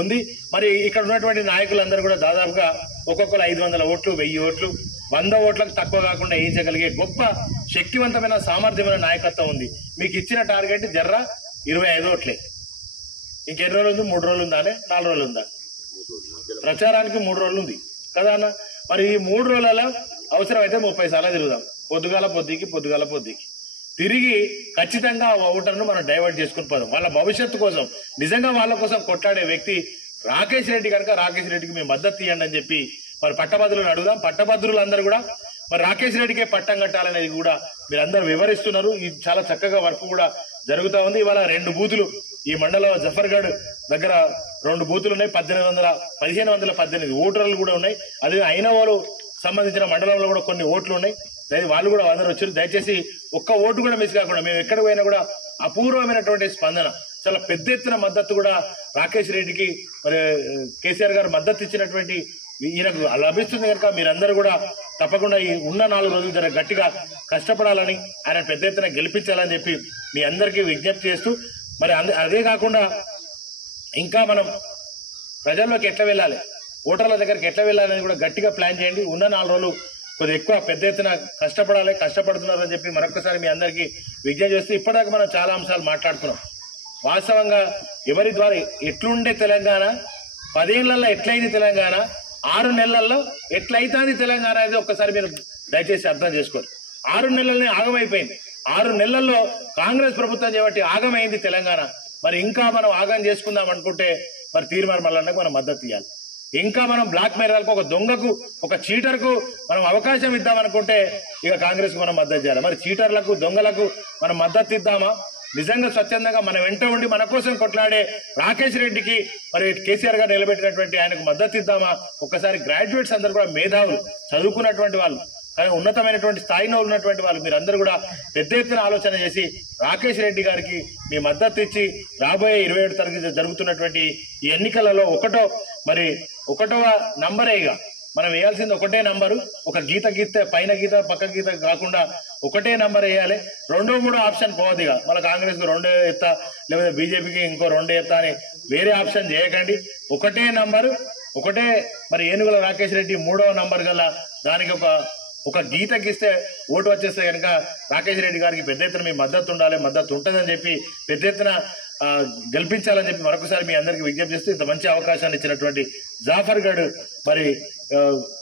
ఉంది. మరి ఇక్కడ ఉన్నటువంటి నాయకులందరూ కూడా దాదాపుగా ఒక్కొక్కరు 500 ఓట్లు, 1000 ఓట్లు, 100 ఓట్లకు తక్కువ కాకుండా వేయించగలిగే గొప్ప శక్తివంతమైన సామర్థ్యమైన నాయకత్వం ఉంది. మీకు ఇచ్చిన టార్గెట్ 25 ఓట్లే. ఇంకెన్ని రోజులు ఉంది? 3 రోజులు ఉందా? 4 రోజులు ఉందా? ప్రచారానికి 3 రోజులు ఉంది కదా అన్న. మరి ఈ 3 రోజులలో అవసరమైతే 30 సార్లు తిరుగుదాం, పొద్దుగాల పొద్దుకి తిరిగి ఖచ్చితంగా ఓటర్ను మనం డైవర్ట్ చేసుకుని పోదాం. వాళ్ళ భవిష్యత్తు కోసం, నిజంగా వాళ్ళ కోసం కొట్లాడే వ్యక్తి రాకేష్ రెడ్డి కనుక రాకేష్ రెడ్డికి మేము మద్దతు ఇవ్వండి అని చెప్పి మరి పట్టభద్రులను అడుగుదాం. పట్టభద్రులందరూ కూడా మరి రాకేష్ రెడ్డికే పట్టం కట్టాలనేది కూడా మీరందరూ వివరిస్తున్నారు. ఇది చాలా చక్కగా వర్క్ కూడా జరుగుతూ ఉంది. ఇవాళ 2 బూతులు ఈ మండలం జఫర్గఢ్ దగ్గర 2 బూతులు ఉన్నాయి. 1518 ఓటర్లు కూడా ఉన్నాయి. అదే ఐనవోలు సంబంధించిన మండలంలో కూడా కొన్ని ఓట్లు ఉన్నాయి. వాళ్ళు కూడా అందరూ వచ్చారు. దయచేసి ఒక్క ఓటు కూడా మిస్ కాకుండా, మేము ఎక్కడ పోయినా కూడా అపూర్వమైనటువంటి స్పందన, చాలా పెద్ద ఎత్తున మద్దతు కూడా రాకేష్ రెడ్డికి మరి కేసీఆర్ గారు మద్దతు ఇచ్చినటువంటి ఈయనకు లభిస్తుంది. కనుక మీరందరూ కూడా తప్పకుండా ఈ ఉన్న 4 రోజులు జర గట్టిగా కష్టపడాలని, ఆయన పెద్ద ఎత్తున గెలిపించాలని చెప్పి మీ అందరికీ విజ్ఞప్తి చేస్తూ, మరి అదే కాకుండా ఇంకా మనం ప్రజల్లోకి ఎట్లా వెళ్ళాలి, ఓటర్ల దగ్గరికి ఎట్లా వెళ్ళాలని కూడా గట్టిగా ప్లాన్ చేయండి. ఉన్న 4 రోజులు కొద్దిగా ఎక్కువ పెద్ద ఎత్తున కష్టపడుతున్నారని చెప్పి మరొకసారి మీ అందరికీ విజ్ఞప్తి చేస్తూ ఇప్పటిదాకా మనం చాలా అంశాలు మాట్లాడుకున్నాం. వాస్తవంగా ఎవరి ద్వారా ఎట్లుండే తెలంగాణ, 10 ఏళ్లలో ఎట్లయింది తెలంగాణ, 6 నెలల్లో ఎట్లయితుంది తెలంగాణ అనేది ఒక్కసారి మీరు దయచేసి అర్థం చేసుకోండి. 6 నెలలనే ఆగమైపోయింది. 6 నెలల్లో కాంగ్రెస్ ప్రభుత్వం చేపట్టి ఆగమైంది తెలంగాణ. మరి ఇంకా మనం ఆగం చేసుకుందాం అనుకుంటే మరి తీర్మానం మల్లన్నకు మనం మద్దతు ఇవ్వాలి. ఇంకా మనం బ్లాక్ మెయిలర్కు, ఒక దొంగకు, ఒక చీటర్కు మనం అవకాశం ఇద్దామనుకుంటే ఇక కాంగ్రెస్ కు మనం మద్దతు చేయాలి. మరి చీటర్లకు, దొంగలకు మనం మద్దతు ఇద్దామా? నిజంగా స్వచ్ఛందంగా మన వెంట ఉండి మన కోసం కొట్లాడే రాకేష్ రెడ్డికి మరి కేసీఆర్ గారు నిలబెట్టినటువంటి ఆయనకు మద్దతు ఇద్దామా? ఒక్కసారి గ్రాడ్యుయేట్స్ అందరూ కూడా మేధావులు, చదువుకున్నటువంటి వాళ్ళు, కానీ ఉన్నతమైనటువంటి స్థాయిలో ఉన్నటువంటి వాళ్ళు మీరందరూ కూడా పెద్ద ఎత్తున ఆలోచన చేసి రాకేష్ రెడ్డి గారికి మీ మద్దతు ఇచ్చి రాబోయే 27 తారీఖు జరుగుతున్నటువంటి ఈ ఎన్నికలలో ఒకటవ నంబరే ఇక మనం వేయాల్సింది ఒకటే నంబరు. ఒక గీత గీస్తే పైన గీత పక్క గీత కాకుండా ఒకటే నంబర్ వేయాలి. 2, 3 ఆప్షన్ పోవద్దు. ఇక మన కాంగ్రెస్ కు 2 ఎత్తా, లేకపోతే బీజేపీకి ఇంకో 2 ఎత్తా అని వేరే ఆప్షన్ చేయకండి. ఒకటే నంబరు, ఒకటే మరి ఏనుగుల రాకేష్ రెడ్డి 3వ నంబర్ గల దానికి ఒక గీత గీస్తే ఓటు వచ్చేస్తే కనుక రాకేష్ రెడ్డి గారికి పెద్ద ఎత్తున మీ మద్దతు ఉండాలి, మద్దతు ఉంటుందని చెప్పి పెద్ద ఎత్తున గెలిపించాలని చెప్పి మరొకసారి మీ అందరికీ విజ్ఞప్తి చేస్తూ ఇంత మంచి అవకాశాన్ని ఇచ్చినటువంటి జాఫర్ గఢ్ మరి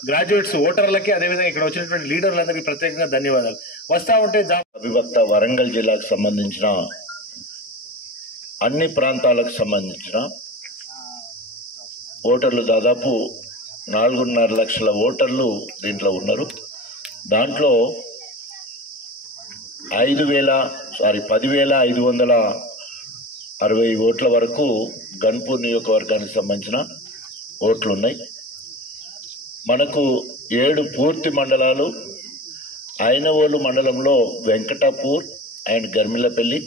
గ్రాడ్యుయేట్స్ ఓటర్లకి, అదేవిధంగా ఇక్కడ వచ్చినటువంటి లీడర్లందరికీ ప్రత్యేకంగా ధన్యవాదాలు. వస్తా ఉంటే అవిభక్త వరంగల్ జిల్లాకు సంబంధించిన అన్ని ప్రాంతాలకు సంబంధించిన ఓటర్లు దాదాపు 4.5 లక్షల ఓటర్లు దీంట్లో ఉన్నారు. దాంట్లో 10,560 ఓట్ల వరకు గన్పూర్ నియోజకవర్గానికి సంబంధించిన ఓట్లు ఉన్నాయి. మనకు 7 పూర్తి మండలాలు, ఐనవోలు మండలంలో వెంకటాపూర్ అండ్ గర్మిలపల్లి,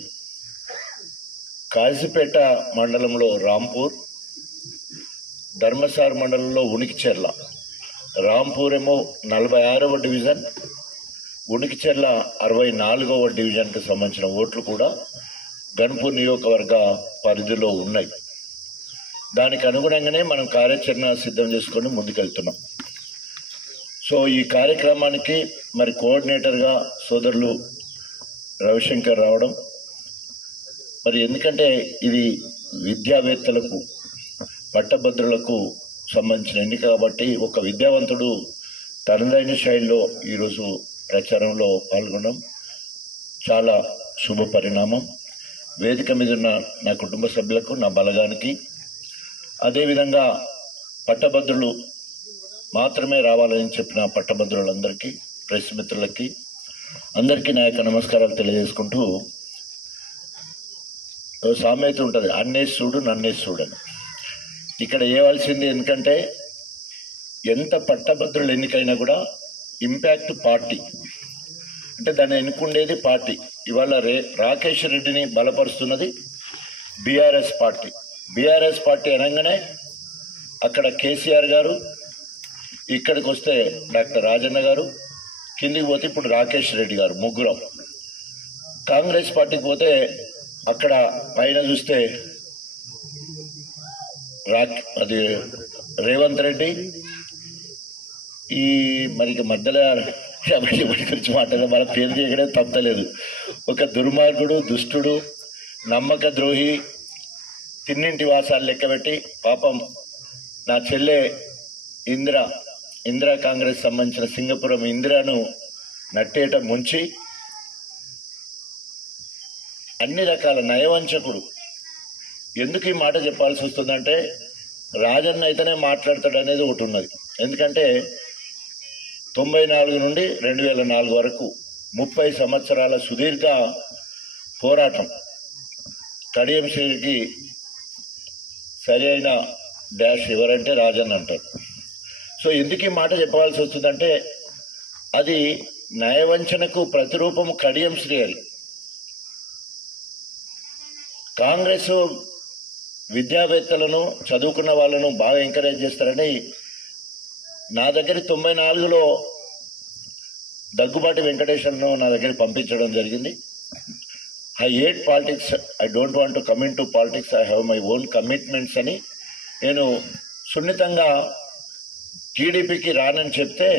కాజీపేట మండలంలో రాంపూర్, ధర్మసార్ మండలంలో ఉనికిచెర్ల, రాంపూర్ ఏమో 46వ డివిజన్, ఉనికిచెర్ల 64వ డివిజన్కి సంబంధించిన ఓట్లు కూడా గన్పూర్ నియోజకవర్గ పరిధిలో ఉన్నాయి. దానికి అనుగుణంగానే మనం కార్యాచరణ సిద్ధం చేసుకొని ముందుకెళ్తున్నాం. సో ఈ కార్యక్రమానికి మరి కోఆర్డినేటర్గా సోదరులు రవిశంకర్ రావడం, మరి ఎందుకంటే ఇది విద్యావేత్తలకు, పట్టభద్రులకు సంబంధించిన ఎన్నిక కాబట్టి ఒక విద్యావంతుడు తనదైన శైలిలో ఈరోజు ప్రచారంలో పాల్గొనడం చాలా శుభ పరిణామం. వేదిక మీద ఉన్న నా కుటుంబ సభ్యులకు, నా బలగానికి, అదేవిధంగా పట్టభద్రులు మాత్రమే రావాలని చెప్పిన పట్టభద్రులందరికీ, ప్రెస్ మిత్రులకి అందరికీ నా యొక్క నమస్కారాలు తెలియజేసుకుంటూ, సామెత ఉంటుంది, అన్నేసి చూడు నన్నేసి చూడని. ఇక్కడ ఏవలసింది ఎందుకంటే ఎంత పట్టభద్రులు ఎన్నికైనా కూడా ఇంపాక్ట్ పార్టీ, అంటే దాన్ని ఎన్నుకుండేది పార్టీ. ఇవాళ రాకేష్ రెడ్డిని బలపరుస్తున్నది బీఆర్ఎస్ పార్టీ. బీఆర్ఎస్ పార్టీ అనగానే అక్కడ కేసీఆర్ గారు, ఇక్కడికి వస్తే డాక్టర్ రాజన్న గారు, కిందికి పోతే ఇప్పుడు రాకేష్ రెడ్డి గారు, ముగ్గురం. కాంగ్రెస్ పార్టీకి పోతే అక్కడ పైన చూస్తే అది రేవంత్ రెడ్డి. ఈ మరి మధ్యలో గురించి మాట్లాడే మన పేరు చేయడం తప్పలేదు. ఒక దుర్మార్గుడు, దుష్టుడు, నమ్మక ద్రోహి, తిన్నింటి వాసాలు లెక్కబెట్టి పాపం నా చెల్లె ఇందిరా కాంగ్రెస్ సంబంధించిన సింగపురం ఇందిరాను నట్టేట ముంచి అన్ని రకాల నయవంచకుడు. ఎందుకు ఈ మాట చెప్పాల్సి వస్తుందంటే రాజన్న అయితేనే మాట్లాడతాడు అనేది ఒకటి ఉన్నది. ఎందుకంటే 94 నుండి 2004 వరకు 30 సంవత్సరాల సుదీర్ఘ పోరాటం. కడియం శ్రీకి సరి అయిన డాష్ ఎవరంటే రాజన్న అంటారు. సో ఎందుకు ఈ మాట చెప్పవలసి వస్తుందంటే అది నయవంచనకు ప్రతిరూపము కడియం శ్రీ అని. కాంగ్రెస్ విద్యావేత్తలను, చదువుకున్న వాళ్ళను బాగా ఎంకరేజ్ చేస్తారని నా దగ్గర 94లో దగ్గుబాటి వెంకటేశ్వర్ను నా దగ్గర పంపించడం జరిగింది. I hate politics, I don't want to come in to politics, I have my own commitments అని నేను సున్నితంగా టీడీపీకి రానని చెప్తే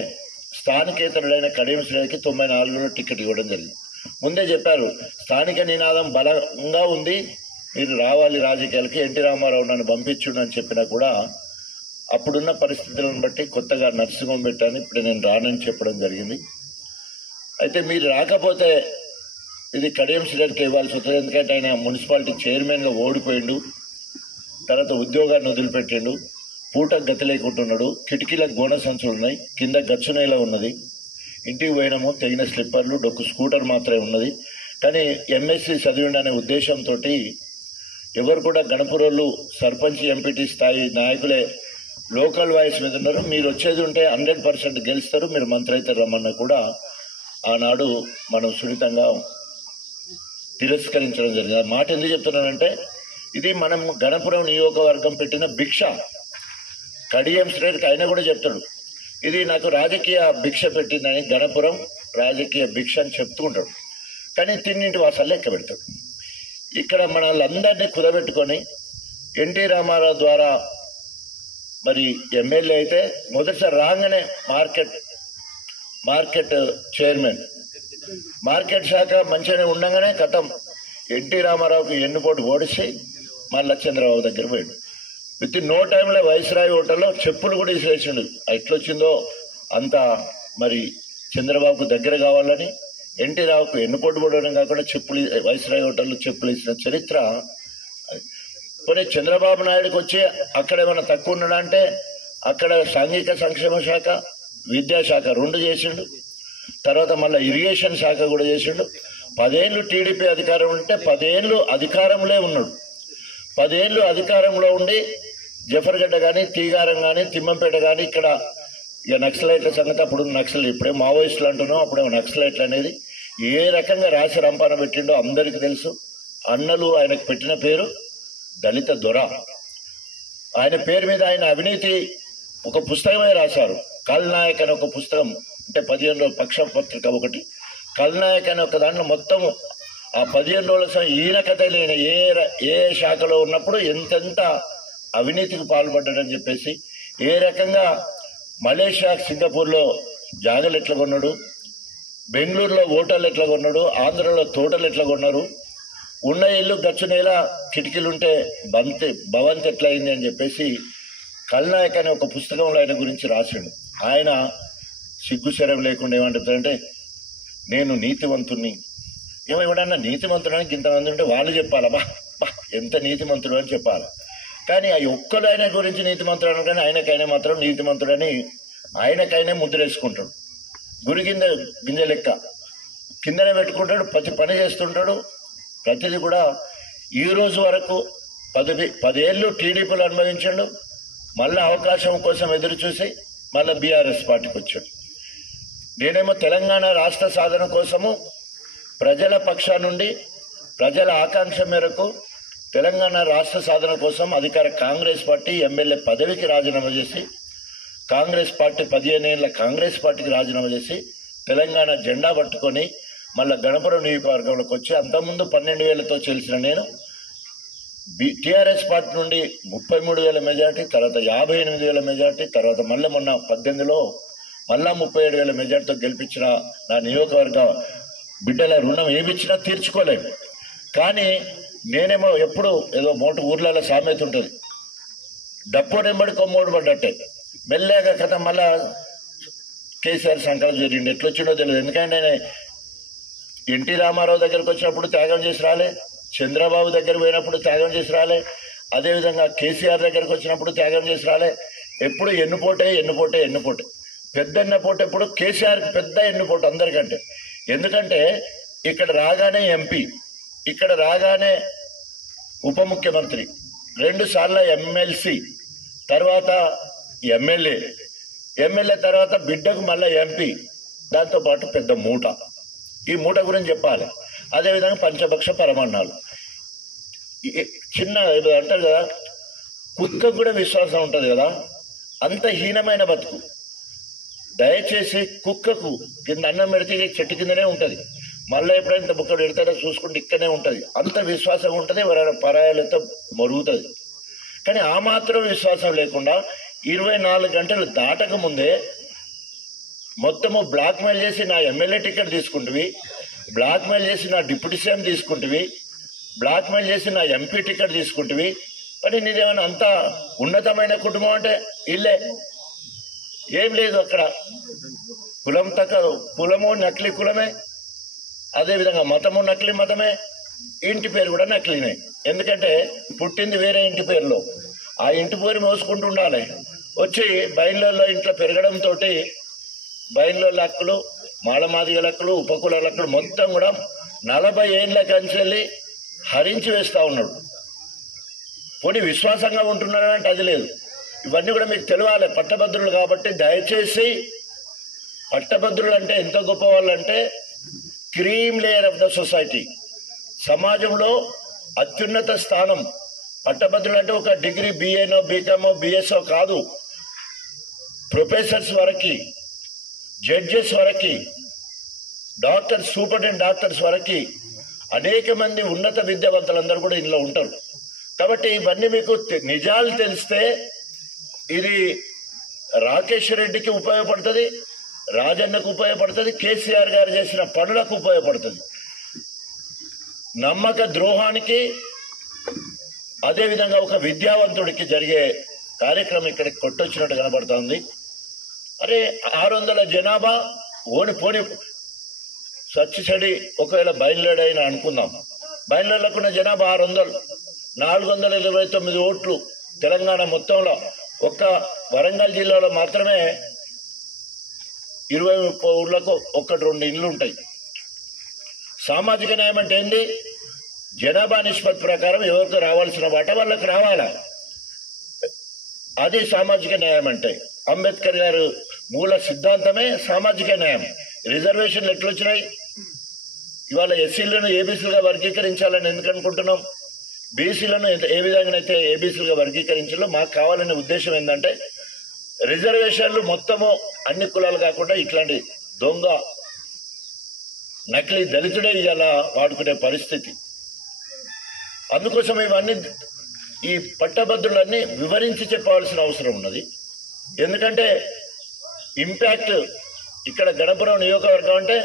స్థానికేతరుడైన కడియం శ్రీహరికి 94లో టికెట్ ఇవ్వడం జరిగింది. ముందే చెప్పారు స్థానిక నినాదం బలంగా ఉంది, మీరు రావాలి రాజకీయాలకి, ఎన్టీ రామారావు నన్ను పంపించుండు అని చెప్పినా కూడా అప్పుడున్న పరిస్థితులను బట్టి కొత్తగా నర్సింహం పెట్టాను, ఇప్పుడు నేను రానని చెప్పడం జరిగింది. అయితే మీరు రాకపోతే ఇది కడియం శ్రీహరికి ఇవ్వాల్సి వస్తుంది. ఎందుకంటే ఆయన మున్సిపాలిటీ చైర్మన్గా ఓడిపోయిండు, తర్వాత ఉద్యోగాన్ని వదిలిపెట్టిండు, పూటకు గతి లేకుంటున్నాడు, కిటికీలకు గోడ సంచులు ఉన్నాయి, కింద గచ్చునేలా ఉన్నది, ఇంటికి పోయినాము తెగిన స్లిప్పర్లు, డొక్కు స్కూటర్ మాత్రమే ఉన్నది. కానీ ఎంఎస్సీ చదివిండి అనే ఉద్దేశంతో ఎవరు కూడా గణపురోళ్ళు సర్పంచ్ ఎంపీటీ స్థాయి నాయకులే లోకల్ వాయిస్ మీద ఉన్నారు. మీరు వచ్చేది ఉంటే 100% గెలుస్తారు, మీరు మంత్రి అయితే రమ్మన్నా కూడా ఆనాడు మనం సున్నితంగా తిరస్కరించడం జరిగింది. ఆ మాట ఎందుకు చెప్తున్నానంటే ఇది మనం గణపురం నియోజకవర్గం పెట్టిన భిక్ష. కడియం శ్రీహరికి ఆయన కూడా చెప్తాడు, ఇది నాకు రాజకీయ భిక్ష పెట్టిందని, గణపురం రాజకీయ భిక్ష అని చెప్తూ ఉంటాడు. కానీ తిన్నింటి వాసాలు లెక్క పెడతాడు. ఇక్కడ మనల్ని కుదబెట్టుకొని ఎన్టీ రామారావు ద్వారా మరి ఎమ్మెల్యే అయితే మొదటిసారి రాగానే మార్కెట్ చైర్మన్, మార్కెట్ శాఖ మంచిగానే ఉండగానే కథం ఎన్టీ రామారావుకి ఎన్నుపోటు ఓడిసి మళ్ళా చంద్రబాబు దగ్గర పోయాడు. విత్ ఇన్ నో టైంలో వైస్రాయ్ హోటల్లో చెప్పులు కూడా ఇసిరేసిండు. ఎట్లొచ్చిందో అంత మరి చంద్రబాబుకు దగ్గర కావాలని ఎన్టీ రావుకు ఎన్నుపోటు పడడం కాకుండా వైస్రాయ్ హోటల్లో చెప్పులు ఇచ్చిన చరిత్ర. పోనీ చంద్రబాబు నాయుడుకి వచ్చి అక్కడ ఏమైనా తక్కువ ఉన్నాడంటే అక్కడ సాంఘిక సంక్షేమ శాఖ, విద్యాశాఖ 2 చేసిండు, తర్వాత మళ్ళీ ఇరిగేషన్ శాఖ కూడా చేసిండు. 10 ఏళ్ళు టీడీపీ అధికారం ఉంటే 10 ఏళ్ళు అధికారంలో ఉన్నాడు. 10 ఏళ్ళు అధికారంలో ఉండి జఫర్గడ్డ కానీ, తీగారం కానీ, తిమ్మంపేట కానీ, ఇక్కడ ఇక నక్సలైట్ల సంగతి, అప్పుడు నక్సల్, ఇప్పుడే మావోయిస్టులు అంటున్నాం, అప్పుడే నక్సలైట్లు అనేది ఏ రకంగా రాసి రంపాన పెట్టిండో అందరికీ తెలుసు. అన్నలు ఆయనకు పెట్టిన పేరు దళిత దొర. ఆయన పేరు మీద ఆయన అవినీతి ఒక పుస్తకమే రాశారు. కల్నాయక్ అనే ఒక పుస్తకం, అంటే 15 రోజుల పక్ష పత్రిక ఒకటి, కల్నాయక్ అనే ఒక దాంట్లో మొత్తం ఆ 15 రోజుల ఈయన కథ లేని ఏ శాఖలో ఉన్నప్పుడు ఎంతెంత అవినీతికి పాల్పడ్డాడని చెప్పేసి, ఏ రకంగా మలేషియా, సింగపూర్లో జాగలు ఎట్లా కొన్నాడు, బెంగళూరులో హోటల్ ఎట్లా కొన్నాడు, ఆంధ్రలో తోటలు ఎట్లా కొన్నారు, ఉన్న ఇల్లు గచ్చునేల కిటికీలుంటే భవంతి ఎట్లా అయింది అని చెప్పేసి కల్నాయక్ అనే ఒక పుస్తకంలో ఆయన గురించి రాసిండు. ఆయన సిగ్గుశరం లేకుండా ఏమంటారంటే, నేను నీతివంతుణ్ణి, ఎవడన్నా నీతిమంతుడానికి ఇంతమంది ఉంటే వాళ్ళు చెప్పాలా, బా ఎంత నీతిమంతుడు అని చెప్పాలి. కానీ ఆ ఒక్కరు ఆయన గురించి నీతిమంతుడు అన్న, కానీ ఆయనకైనా మాత్రం నీతిమంతుడని ఆయనకైనా ముద్రేసుకుంటాడు. గురి గింజ లెక్క కిందనే పెట్టుకుంటాడు, ప్రతి పని చేస్తుంటాడు. ప్రతిదీ కూడా ఈ రోజు వరకు 10 ఏళ్ళు టీడీపీలో అనుభవించాడు. మళ్ళీ అవకాశం కోసం ఎదురు చూసి మళ్ళీ బీఆర్ఎస్ పార్టీకి వచ్చాడు. నేనేమో తెలంగాణ రాష్ట్ర సాధన కోసము ప్రజల పక్షా నుండి ప్రజల ఆకాంక్ష మేరకు తెలంగాణ రాష్ట్ర సాధన కోసం అధికార కాంగ్రెస్ పార్టీ ఎమ్మెల్యే పదవికి రాజీనామా చేసి, కాంగ్రెస్ పార్టీ 15 ఏళ్ల కాంగ్రెస్ పార్టీకి రాజీనామా చేసి తెలంగాణ జెండా పట్టుకొని మళ్ళీ గణపురం నియోజకవర్గంలోకి వచ్చి, అంతకుముందు 12,000తో చెలిసిన నేను టీఆర్ఎస్ పార్టీ నుండి 33,000 మెజార్టీ, తర్వాత 58,000 మెజార్టీ, తర్వాత మళ్ళీ మొన్న 18లో మళ్ళా 37,000 మెజార్టీతో గెలిపించిన నా నియోజకవర్గ బిడ్డల రుణం ఏమిచ్చినా తీర్చుకోలేము. కానీ నేనేమో ఎప్పుడు ఏదో ఊర్లలో సామెత ఉంటుంది, డప్పోడెంబడి కొమ్మోడు పడ్డట్టే. మెల్లగా కథ మళ్ళా కేసీఆర్ సంకల్పం జరిగింది. ఎట్లొచ్చిండో తెలియదు. ఎందుకంటే నేను ఎన్టీ రామారావు దగ్గరకు వచ్చినప్పుడు త్యాగం చేసి రాలే, చంద్రబాబు దగ్గర పోయినప్పుడు త్యాగం చేసి రాలే, అదేవిధంగా కేసీఆర్ దగ్గరకు వచ్చినప్పుడు త్యాగం చేసి రాలే. ఎప్పుడు ఎన్నుపోటే పెద్ద ఎన్నుపోటు ఎప్పుడు కేసీఆర్కి పెద్ద ఎన్నుపోటు అందరికంటే. ఎందుకంటే ఇక్కడ రాగానే ఎంపీ, ఇక్కడ రాగానే ఉప ముఖ్యమంత్రి, 2 సార్లు ఎమ్మెల్సీ, తర్వాత ఎమ్మెల్యే తర్వాత బిడ్డకు మళ్ళీ ఎంపీ, దాంతోపాటు పెద్ద మూట. ఈ మూట గురించి చెప్పాలి. అదేవిధంగా పంచభక్ష పరమాన్నాలు. చిన్న అంటారు కదా, కుక్కకు కూడా విశ్వాసం ఉంటుంది కదా, అంత హీనమైన బతుకు. దయచేసి కుక్కకు కింద అన్నం పెడితే చెట్టు కిందనే ఉంటుంది, మళ్ళీ ఎప్పుడైనా బుక్క పెడతాడో చూసుకుంటే ఇక్కడనే ఉంటుంది. అంత విశ్వాసం ఉంటుంది, ఎవరైనా పరాయాలతో మరుగుతుంది. కానీ ఆ మాత్రం విశ్వాసం లేకుండా 24 గంటలు దాటక ముందే మొత్తము బ్లాక్మెయిల్ చేసి నా ఎమ్మెల్యే టికెట్ తీసుకుంటువి, బ్లాక్మెయిల్ చేసి నా డిప్యూటీ సీఎం తీసుకుంటువి, బ్లాక్మెయిల్ చేసి నా ఎంపీ టికెట్ తీసుకుంటువి. మరి నీదేమైనా అంత ఉన్నతమైన కుటుంబం అంటే ఇల్లే ఏం లేదు. అక్కడ కులము నకిలీ కులమే, అదేవిధంగా మతము నకిలీ మతమే, ఇంటి పేరు కూడా నకిలీనే. ఎందుకంటే పుట్టింది వేరే ఇంటి పేరులో, ఆ ఇంటి పేరు మోసుకుంటూ ఉండాలి. వచ్చి బయలులో ఇంట్లో పెరగడంతో బయలులో లక్కులు, మాళమాదిగ లక్కులు, ఉపకుల లక్కులు మొత్తం కూడా 40 ఏళ్ళ కంచెల్లి హరించి వేస్తా ఉన్నాడు. పోనీ విశ్వాసంగా ఉంటున్నాడంటే అది లేదు. ఇవన్నీ కూడా మీకు తెలియాలి పట్టభద్రులు కాబట్టి. దయచేసి పట్టభద్రులు అంటే ఎంత గొప్ప వాళ్ళు అంటే cream layer of the society, సమాజంలో అత్యున్నత స్థానం. పట్టభద్రులు అంటే ఒక డిగ్రీ బిఏనో బీకామో బిఎస్ఓ కాదు, ప్రొఫెసర్స్ వరకు, జడ్జెస్ వరకు, డాక్టర్స్, సూపరింటెండెంట్ డాక్టర్స్ వరకు అనేక మంది ఉన్నత విద్యావంతులందరూ కూడా ఇందులో ఉంటారు. కాబట్టి ఇవన్నీ మీకు నిజాలు తెలిస్తే ఇది రాకేష్ రెడ్డికి ఉపయోగపడుతుంది, రాజన్నకు ఉపయోగపడుతుంది, కేసీఆర్ గారు చేసిన పనులకు ఉపయోగపడుతుంది. నమ్మక ద్రోహానికి, అదేవిధంగా ఒక విద్యావంతుడికి జరిగే కార్యక్రమం ఇక్కడికి కొట్టొచ్చినట్టు కనబడుతుంది. అరే 600 జనాభా పోని సచ్చిసడి ఒకవేళ బయలుదేరైనా అనుకుందాం, బయలుదేరకున్న జనాభా 600, 429 ఓట్లు తెలంగాణ మొత్తంలో. ఒక్క వరంగల్ జిల్లాలో మాత్రమే 20-30 ఊళ్ళకు 1-2 ఇండ్లు ఉంటాయి. సామాజిక న్యాయం అంటే ఏంటి? జనాభా నిష్పత్తి ప్రకారం ఎవరికి రావాల్సిన వాటా వాళ్ళకి రావాలా, అది సామాజిక న్యాయం అంటే. అంబేద్కర్ గారు మూల సిద్ధాంతమే సామాజిక న్యాయం. రిజర్వేషన్లు ఎట్లొచ్చినాయి? ఇవాళ ఎస్సీలను ఏబీసీలుగా వర్గీకరించాలని ఎందుకు అనుకుంటున్నాం? బీసీలను ఏ విధంగానైతే ఏబీసీలుగా వర్గీకరించాలో మాకు కావాలనే ఉద్దేశం ఏంటంటే రిజర్వేషన్లు మొత్తము అన్ని కులాలు కాకుండా ఇట్లాంటి దొంగ నకిలీ దళితుడే ఇవాళ వాడుకునే పరిస్థితి. అందుకోసం ఇవన్నీ ఈ పట్టభద్రులన్నీ వివరించి చెప్పవలసిన అవసరం ఉన్నది. ఎందుకంటే ఇంపాక్ట్ ఇక్కడ గణపురం నియోజకవర్గం అంటే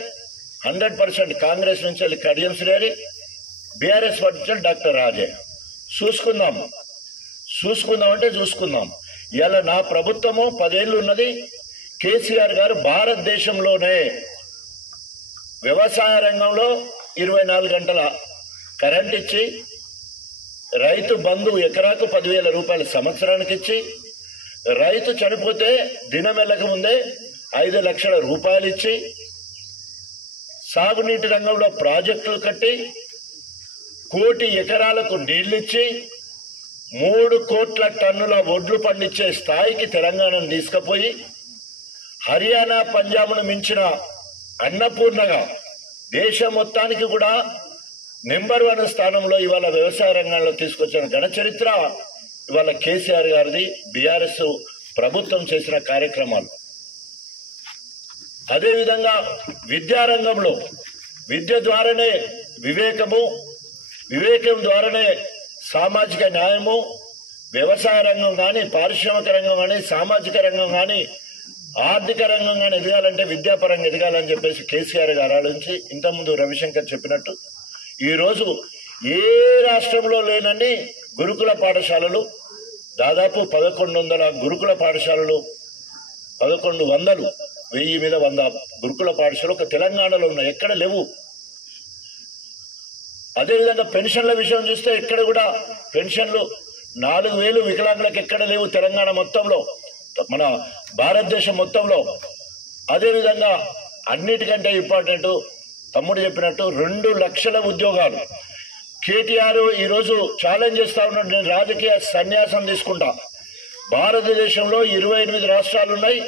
100% కాంగ్రెస్ నుంచి వెళ్ళి కడియం శ్రేణి, బీఆర్ఎస్ నుంచి డాక్టర్ రాజే. చూసుకుందామంటే చూసుకుందాం. ఇలా నా ప్రభుత్వము 10 ఏళ్ళు ఉన్నది. కేసీఆర్ గారు భారతదేశంలోనే వ్యవసాయ రంగంలో 24 గంటల కరెంట్ ఇచ్చి, రైతు బంధు ఎకరాకు 10,000 రూపాయలు సంవత్సరానికి ఇచ్చి, రైతు చనిపోతే దినం వెళ్ళక ముందే 5 లక్షల రూపాయలు ఇచ్చి, సాగునీటి రంగంలో ప్రాజెక్టులు కట్టి 1 కోటి ఎకరాలకు నీళ్లిచ్చి 3 కోట్ల టన్నుల వడ్లు పండించే స్థాయికి తెలంగాణను తీసుకుపోయి హర్యానా, పంజాబ్ను మించిన అన్నపూర్ణగా దేశం మొత్తానికి కూడా నెంబర్ 1 స్థానంలో ఇవాళ వ్యవసాయ రంగంలో తీసుకొచ్చిన ఘన చరిత్ర ఇవాళ కేసీఆర్ గారిది, బీఆర్ఎస్ ప్రభుత్వం చేసిన కార్యక్రమాలు. అదేవిధంగా విద్యారంగంలో విద్య ద్వారానే వివేకం ద్వారానే సామాజిక న్యాయము, వ్యవసాయ రంగం కానీ, పారిశ్రామిక రంగం కానీ, సామాజిక రంగం కానీ, ఆర్థిక రంగం కానీ ఎదగాలంటే విద్యాపరంగా ఎదగాలని చెప్పేసి కేసీఆర్ గారు ఆలోచించి, ఇంతకుముందు రవిశంకర్ చెప్పినట్టు ఈరోజు ఏ రాష్ట్రంలో లేనన్ని గురుకుల పాఠశాలలు, దాదాపు 1100 గురుకుల పాఠశాలలు, 1100, 1000 మీద 100 గురుకుల పాఠశాలలు ఒక తెలంగాణలో ఉన్నాయి, ఎక్కడ లేవు. అదేవిధంగా పెన్షన్ల విషయం చూస్తే ఎక్కడ కూడా పెన్షన్లు 4,000 వికలాంగులకు ఎక్కడ లేవు తెలంగాణ మొత్తంలో, మన భారతదేశం మొత్తంలో. అదేవిధంగా అన్నిటికంటే ఇంపార్టెంట్ తమ్ముడు చెప్పినట్టు 2 లక్షల ఉద్యోగాలు. కేటీఆర్ ఈరోజు ఛాలెంజ్ చేస్తా ఉన్నాడు, నేను రాజకీయ సన్యాసం తీసుకుంటా. భారతదేశంలో 28 రాష్ట్రాలు ఉన్నాయి.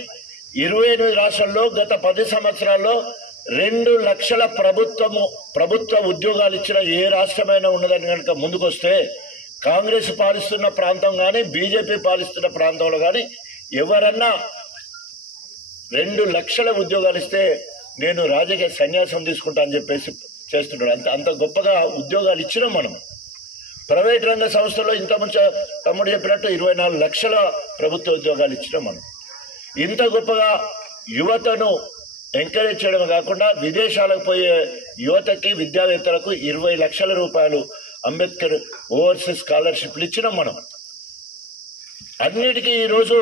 28 రాష్ట్రాల్లో గత 10 సంవత్సరాల్లో 2 లక్షల ప్రభుత్వ ఉద్యోగాలు ఇచ్చిన ఏ రాష్ట్రమైనా ఉన్నదని కనుక ముందుకొస్తే, కాంగ్రెస్ పాలిస్తున్న ప్రాంతం కానీ, బీజేపీ పాలిస్తున్న ప్రాంతంలో కానీ ఎవరన్నా 2 లక్షల ఉద్యోగాలు ఇస్తే నేను రాజకీయ సన్యాసం తీసుకుంటా అని చెప్పేసి చేస్తున్నాడు. అంత గొప్పగా ఉద్యోగాలు ఇచ్చినాం మనం. ప్రైవేట్ రంగ సంస్థలో ఇంత మంచి తమ్ముడు చెప్పినట్టు 24 లక్షల ప్రభుత్వ ఉద్యోగాలు ఇచ్చినాం మనం. ఇంత గొప్పగా యువతను ఎంకరేజ్ చేయడం కాకుండా విదేశాలకు పోయే యువతకి విద్యావేత్తలకు 20 లక్షల రూపాయలు అంబేద్కర్ ఓవర్సీస్ స్కాలర్షిప్లు ఇచ్చినాం మనం. అన్నిటికీ ఈరోజు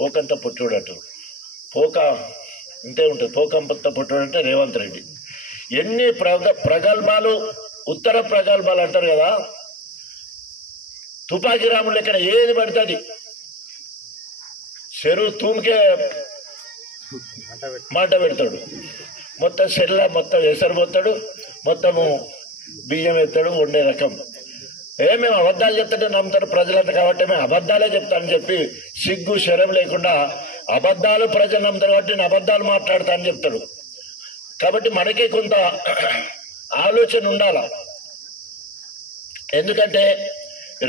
పోకంత పుట్టుడట, పోక ఇంతే ఉంటుంది, పోకంత పుట్టుడంటే రేవంత్ రెడ్డి. ఎన్ని ప్రగల్భాలు, ఉత్తర ప్రగల్భాలు అంటారు కదా, తుపాకీ రాములు లెక్కన ఏది పడుతుంది చెరువు తూమికే మంట పెడతాడు, మొత్తం చెల్ల మొత్తం ఎసరు పోతాడు, మొత్తము బియ్యం ఎత్తాడు, వండే రకం. మేము అబద్ధాలు చెప్తుంటే నమ్ముతారు ప్రజలంతా కాబట్టి మేము అబద్ధాలే చెప్తానని చెప్పి సిగ్గు శరం లేకుండా అబద్ధాలు ప్రజలు నమ్ముతారు కాబట్టి నేను అబద్ధాలు మాట్లాడతానని చెప్తాడు. కాబట్టి మనకి కొంత ఆలోచన ఉండాల. ఎందుకంటే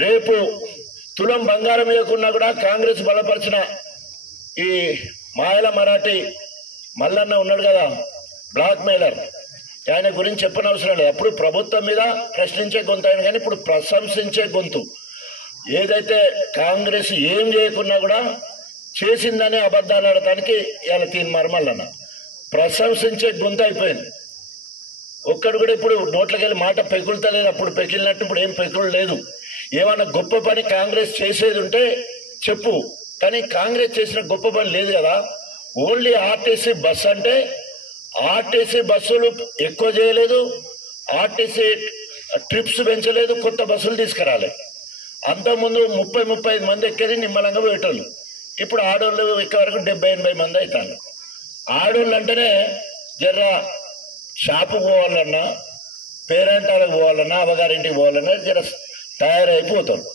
రేపు తులం బంగారం ఇవ్వకున్నా కూడా కాంగ్రెస్ బలపరిచిన ఈ మాయల మరాఠీ మల్లన్న ఉన్నాడు కదా, బ్లాక్ మెయిలర్, ఆయన గురించి చెప్పనవసరం లేదు. అప్పుడు ప్రభుత్వం మీద ప్రశ్నించే గొంతు ఆయన, కానీ ఇప్పుడు ప్రశంసించే గొంతు. ఏదైతే కాంగ్రెస్ ఏం చేయకున్నా కూడా చేసిందని అబద్ధాలు ఆడటానికి ఇలా తీన్మార్ మల్లన్న ప్రశంసించే గొంతు అయిపోయింది. ఒక్కడు కూడా ఇప్పుడు నోట్లకెళ్ళి మాట పెకులుతలేదు. అప్పుడు పెకిలినట్టు ఇప్పుడు ఏం పెకులు లేదు. ఏమన్నా గొప్ప పని కాంగ్రెస్ చేసేది ఉంటే చెప్పు, కానీ కాంగ్రెస్ చేసిన గొప్ప పని లేదు కదా. ఓన్లీ ఆర్టీసీ బస్ అంటే ఆర్టీసీ బస్సులు ఎక్కువ చేయలేదు, ఆర్టీసీ ట్రిప్స్ పెంచలేదు, కొత్త బస్సులు తీసుకురాలి. అంతకుముందు 30-35 మంది ఎక్కేది నిమ్మలంగా పోయేటోళ్ళు. ఇప్పుడు ఆడోళ్ళు ఎక్కే వరకు 70-80 మంది అవుతారు. ఆడోళ్ళు అంటేనే జర్ర షాపు పోవాలన్నా, పేరెంటాలకు పోవాలన్నా, అవ్వగారింటికి పోవాలన్నా జర తయారైపోతారు.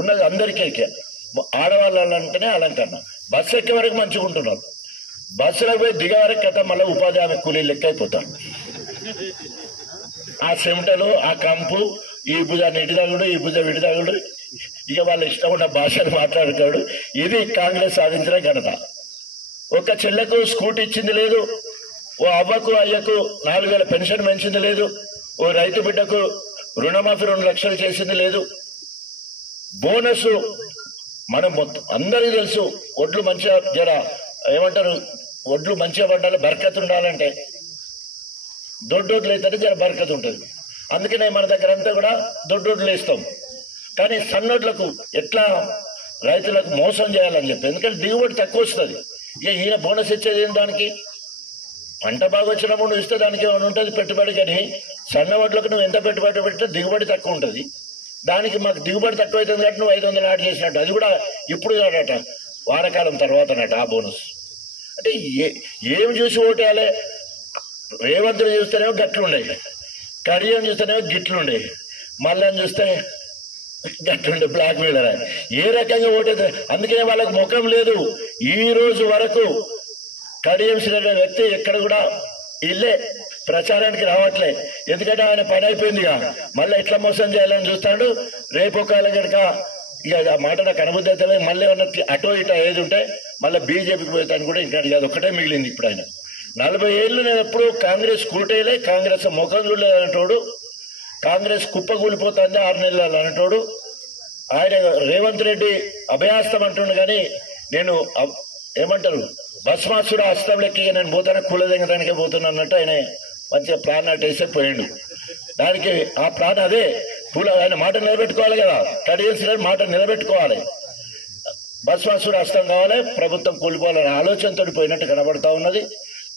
ఉన్నది అందరికీ ఎక్కే. ఆడవాళ్ళు అంటేనే అలంకరణ. బస్సు ఎక్కే వరకు మంచిగా ఉంటున్నారు, బస్సులో పోయి దిగే వరకు కథ మళ్ళీ ఉపాధి హామీ కూలీలు లెక్క అయిపోతారు. ఆ చెమటలు, ఆ కంపు, ఈ భుజాన్ని ఇడిదాగుడు, ఈ భుజం విడిదాగుడు, ఇక వాళ్ళ ఇష్టం ఉన్న భాషలు మాట్లాడుతాడు. ఇది కాంగ్రెస్ సాధించిన ఘనత. ఒక చెల్లెకు స్కూటీ ఇచ్చింది లేదు, ఓ అవ్వకు అయ్యకు 4,000 పెన్షన్ పెంచింది లేదు, ఓ రైతు బిడ్డకు రుణమాఫీ 2 లక్షలు చేసింది లేదు. బోనస్ మనం మొత్తం అందరికీ తెలుసు. ఒడ్లు మంచిగా జర ఏమంటారు, ఒడ్లు మంచిగా పడ్డాలి, బరకత్ ఉండాలంటే దొడ్డొడ్లు అయితే జర బరకత్ ఉంటుంది. అందుకనే మన దగ్గర అంతా కూడా దొడ్డొడ్లు వేస్తాం. కానీ సన్నొడ్లకు ఎట్లా రైతులకు మోసం చేయాలని చెప్పి, ఎందుకంటే దిగుబడి తక్కువ వస్తుంది. ఇక ఈయన బోనస్ ఇచ్చేది ఏం, దానికి పంట బాగా వచ్చినప్పుడు నువ్వు ఇస్తే దానికి ఏమైనా ఉంటుంది పెట్టుబడి. కానీ సన్న వడ్లకు నువ్వు ఎంత పెట్టుబడి పెట్టినా దిగుబడి తక్కువ ఉంటుంది. దానికి మాకు దిగుబడి తక్కువ అవుతుంది కాబట్టి నువ్వు 500 యాడ్ చేసినట్టు. అది కూడా ఇప్పుడు కాదట, వారకాలం తర్వాతనట ఆ బోనస్. అంటే ఏం చూసి ఓటేయాలి? రేవంత్ని చూస్తేనేమో గట్లుండే, కడియం చూస్తేనేమో గిట్లుండే, మళ్ళని చూస్తే గట్లుండే, బ్లాక్ మెయిలర్. ఏ రకంగా ఓటేది? అందుకనే వాళ్ళకు ముఖం లేదు. ఈ రోజు వరకు కడియం శ్రీధర్ వ్యక్తి ఎక్కడ కూడా ఇల్లే ప్రచారానికి రావట్లే. ఎందుకంటే ఆయన పని అయిపోయిందిగా, మళ్ళీ ఎట్లా మోసం చేయాలని చూస్తాడు. రేపు ఒకవేళ కనుక ఇక ఆ మాట నాకు అనుభూతి అయితే మళ్ళీ ఏమన్నా అటో ఇటో ఏది ఉంటే మళ్ళీ బీజేపీకి పోతాను కూడా ఇంకా అది ఒకటే మిగిలింది. ఇప్పుడు ఆయన 40 ఏళ్ళు నేను ఎప్పుడు కాంగ్రెస్ కూటేలే, కాంగ్రెస్ ముఖం చూడలేదు అనేటోడు, కాంగ్రెస్ కుప్ప కూలిపోతుంది 6 నెలలు అనేటోడు. ఆయన రేవంత్ రెడ్డి అభయాస్తం అంటుండు, కానీ నేను ఏమంటారు భస్మాసుర హస్తం లెక్కి నేను పోతాను, కులదెంగదానికే పోతున్నా అన్నట్టు ఆయన మంచిగా ప్లాన్ అట్టేసే పోయిండు. దానికి ఆ ప్లాన్ అదే ఆయన మాట నిలబెట్టుకోవాలి కదా, కడియాల్సిన మాట నిలబెట్టుకోవాలి. భస్మాసుర హస్తం కావాలి, ప్రభుత్వం కూలిపోవాలనే ఆలోచనతో పోయినట్టు కనబడతా ఉన్నది.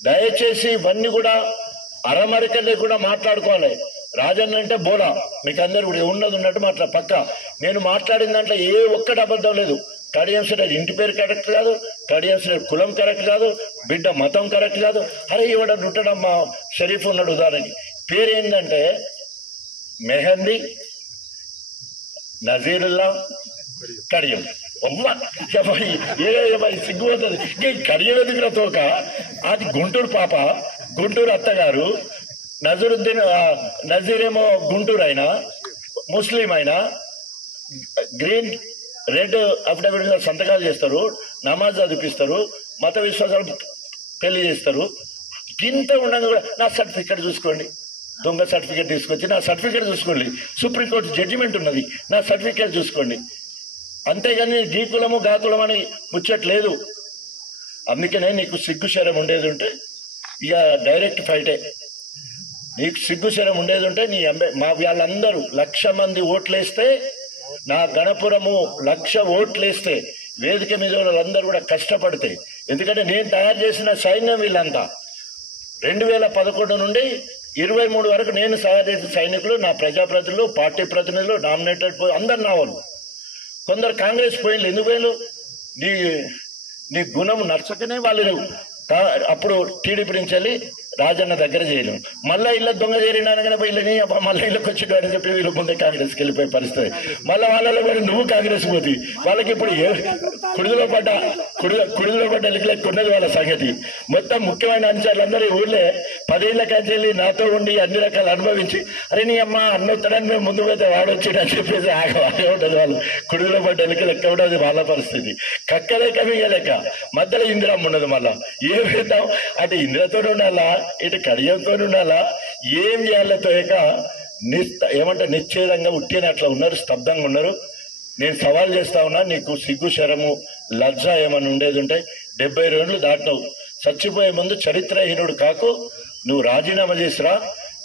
దయచేసి ఇవన్నీ కూడా అరమరికల్ని కూడా మాట్లాడుకోవాలి. రాజన్న అంటే బోలా, మీకు అందరు కూడా ఉన్నది ఉన్నట్టు పక్క నేను మాట్లాడిన దాంట్లో ఏ ఒక్కటి అబద్ధం లేదు. కడియం శ్రీధర్ ఇంటి పేరు కరెక్ట్ కాదు, కడియం శ్రీధర్ కులం కరెక్ట్ కాదు, బిడ్డ మతం కరెక్ట్ కాదు. అరే ఇవాడ ఉంటాడు మా షరీఫ్ ఉన్నాడు ఉదాహరణకి, పేరు ఏంటంటే మెహందీ నజీరుల్లా కడియం. సిగ్గుపోతుంది. కడియం ఎదుగున తోక అది గుంటూరు పాప, గుంటూరు అత్తగారు. నజీరేమో గుంటూరు అయినా, ముస్లిం అయినా, గ్రీన్ రెడ్ అఫిడవిట్ మీద సంతకాలు చేస్తారు, నమాజ్ చదివిస్తారు, మత విశ్వాసాలు పెళ్లి చేస్తారు. ఇంత ఉండగా కూడా నా సర్టిఫికేట్ చూసుకోండి, దొంగ సర్టిఫికేట్ తీసుకొచ్చి నా సర్టిఫికేట్ చూసుకోండి, సుప్రీంకోర్టు జడ్జిమెంట్ ఉన్నది, నా సర్టిఫికేట్ చూసుకోండి. అంతేగాని గీ కులము గా కులం అని ముచ్చట్లేదు. అందుకనే నీకు సిగ్గు శరం ఉండేది ఉంటే ఇక డైరెక్ట్ ఫైటే. నీకు సిగ్గు శరం ఉండేది ఉంటే నీ మా వాళ్ళందరూ 1,00,000 మంది ఓట్లేస్తే, నా గణపురము 1,00,000 ఓట్లేస్తే వేదిక మీద వాళ్ళందరూ కూడా కష్టపడితే, ఎందుకంటే నేను తయారు చేసిన సైన్యం వీళ్ళంతా 2011 నుండి 23 వరకు నేను తయారు చేసిన సైనికులు, నా ప్రజాప్రతినిధులు, పార్టీ ప్రతినిధులు, నామినేటెడ్ అందరు నా వాళ్ళు. కొందరు కాంగ్రెస్ పోయిన ఎందుకు పోయిన నీ గుణం నచ్చకనే వాళ్ళు అప్పుడు టీడీపీ నుంచి వెళ్ళి రాజన్న దగ్గర చేయలేము. మళ్ళీ ఇళ్ళ దొంగ చేరినాను కానీ వీళ్ళని మళ్ళీ ఇళ్ళకి వచ్చి అని చెప్పి వీళ్ళు ముందే కాంగ్రెస్కి వెళ్ళిపోయే పరిస్థితి. మళ్ళీ వాళ్ళలో కూడా నువ్వు కాంగ్రెస్ పోతుంది. వాళ్ళకి ఇప్పుడు కుడిలో పడ్డ లిఖలకు ఉన్నది వాళ్ళ సంగతి. మొత్తం ముఖ్యమైన అంశాలందరూ ఈ ఊళ్ళే 10 ఏళ్ల కాంచి వెళ్ళి నాతో ఉండి అన్ని రకాలు అనుభవించి, అరే నీ అమ్మ అన్నొత్తడని మేము ముందు పోతే వాడొచ్చాడు అని చెప్పేసి ఆగే ఉంటుంది. వాళ్ళు కుడిలో పడ్డ లిఖలు ఎక్కడ ఉండదు వాళ్ళ పరిస్థితి. కక్కలేక మిగలేక మధ్యలో ఇందిరమ్మ ఉన్నది. మళ్ళా ఏం వేద్దాం అంటే ఇందిరతో ఉండాలా, ఇటు కడియంతో ఉండాలా, ఏం చేయాలో తోయక ఏమంటే నిశ్చేదంగా ఉట్టిని అట్లా ఉన్నారు, స్తబ్దంగా ఉన్నారు. నేను సవాల్ చేస్తా ఉన్నా, నీకు సిగ్గు శరము లజ్జ ఏమన్నా ఉండేది ఉంటే 70 రోజులు దాటినావు. చచ్చిపోయే ముందు చరిత్రహీనుడు కాకు, నువ్వు రాజీనామా చేసిరా.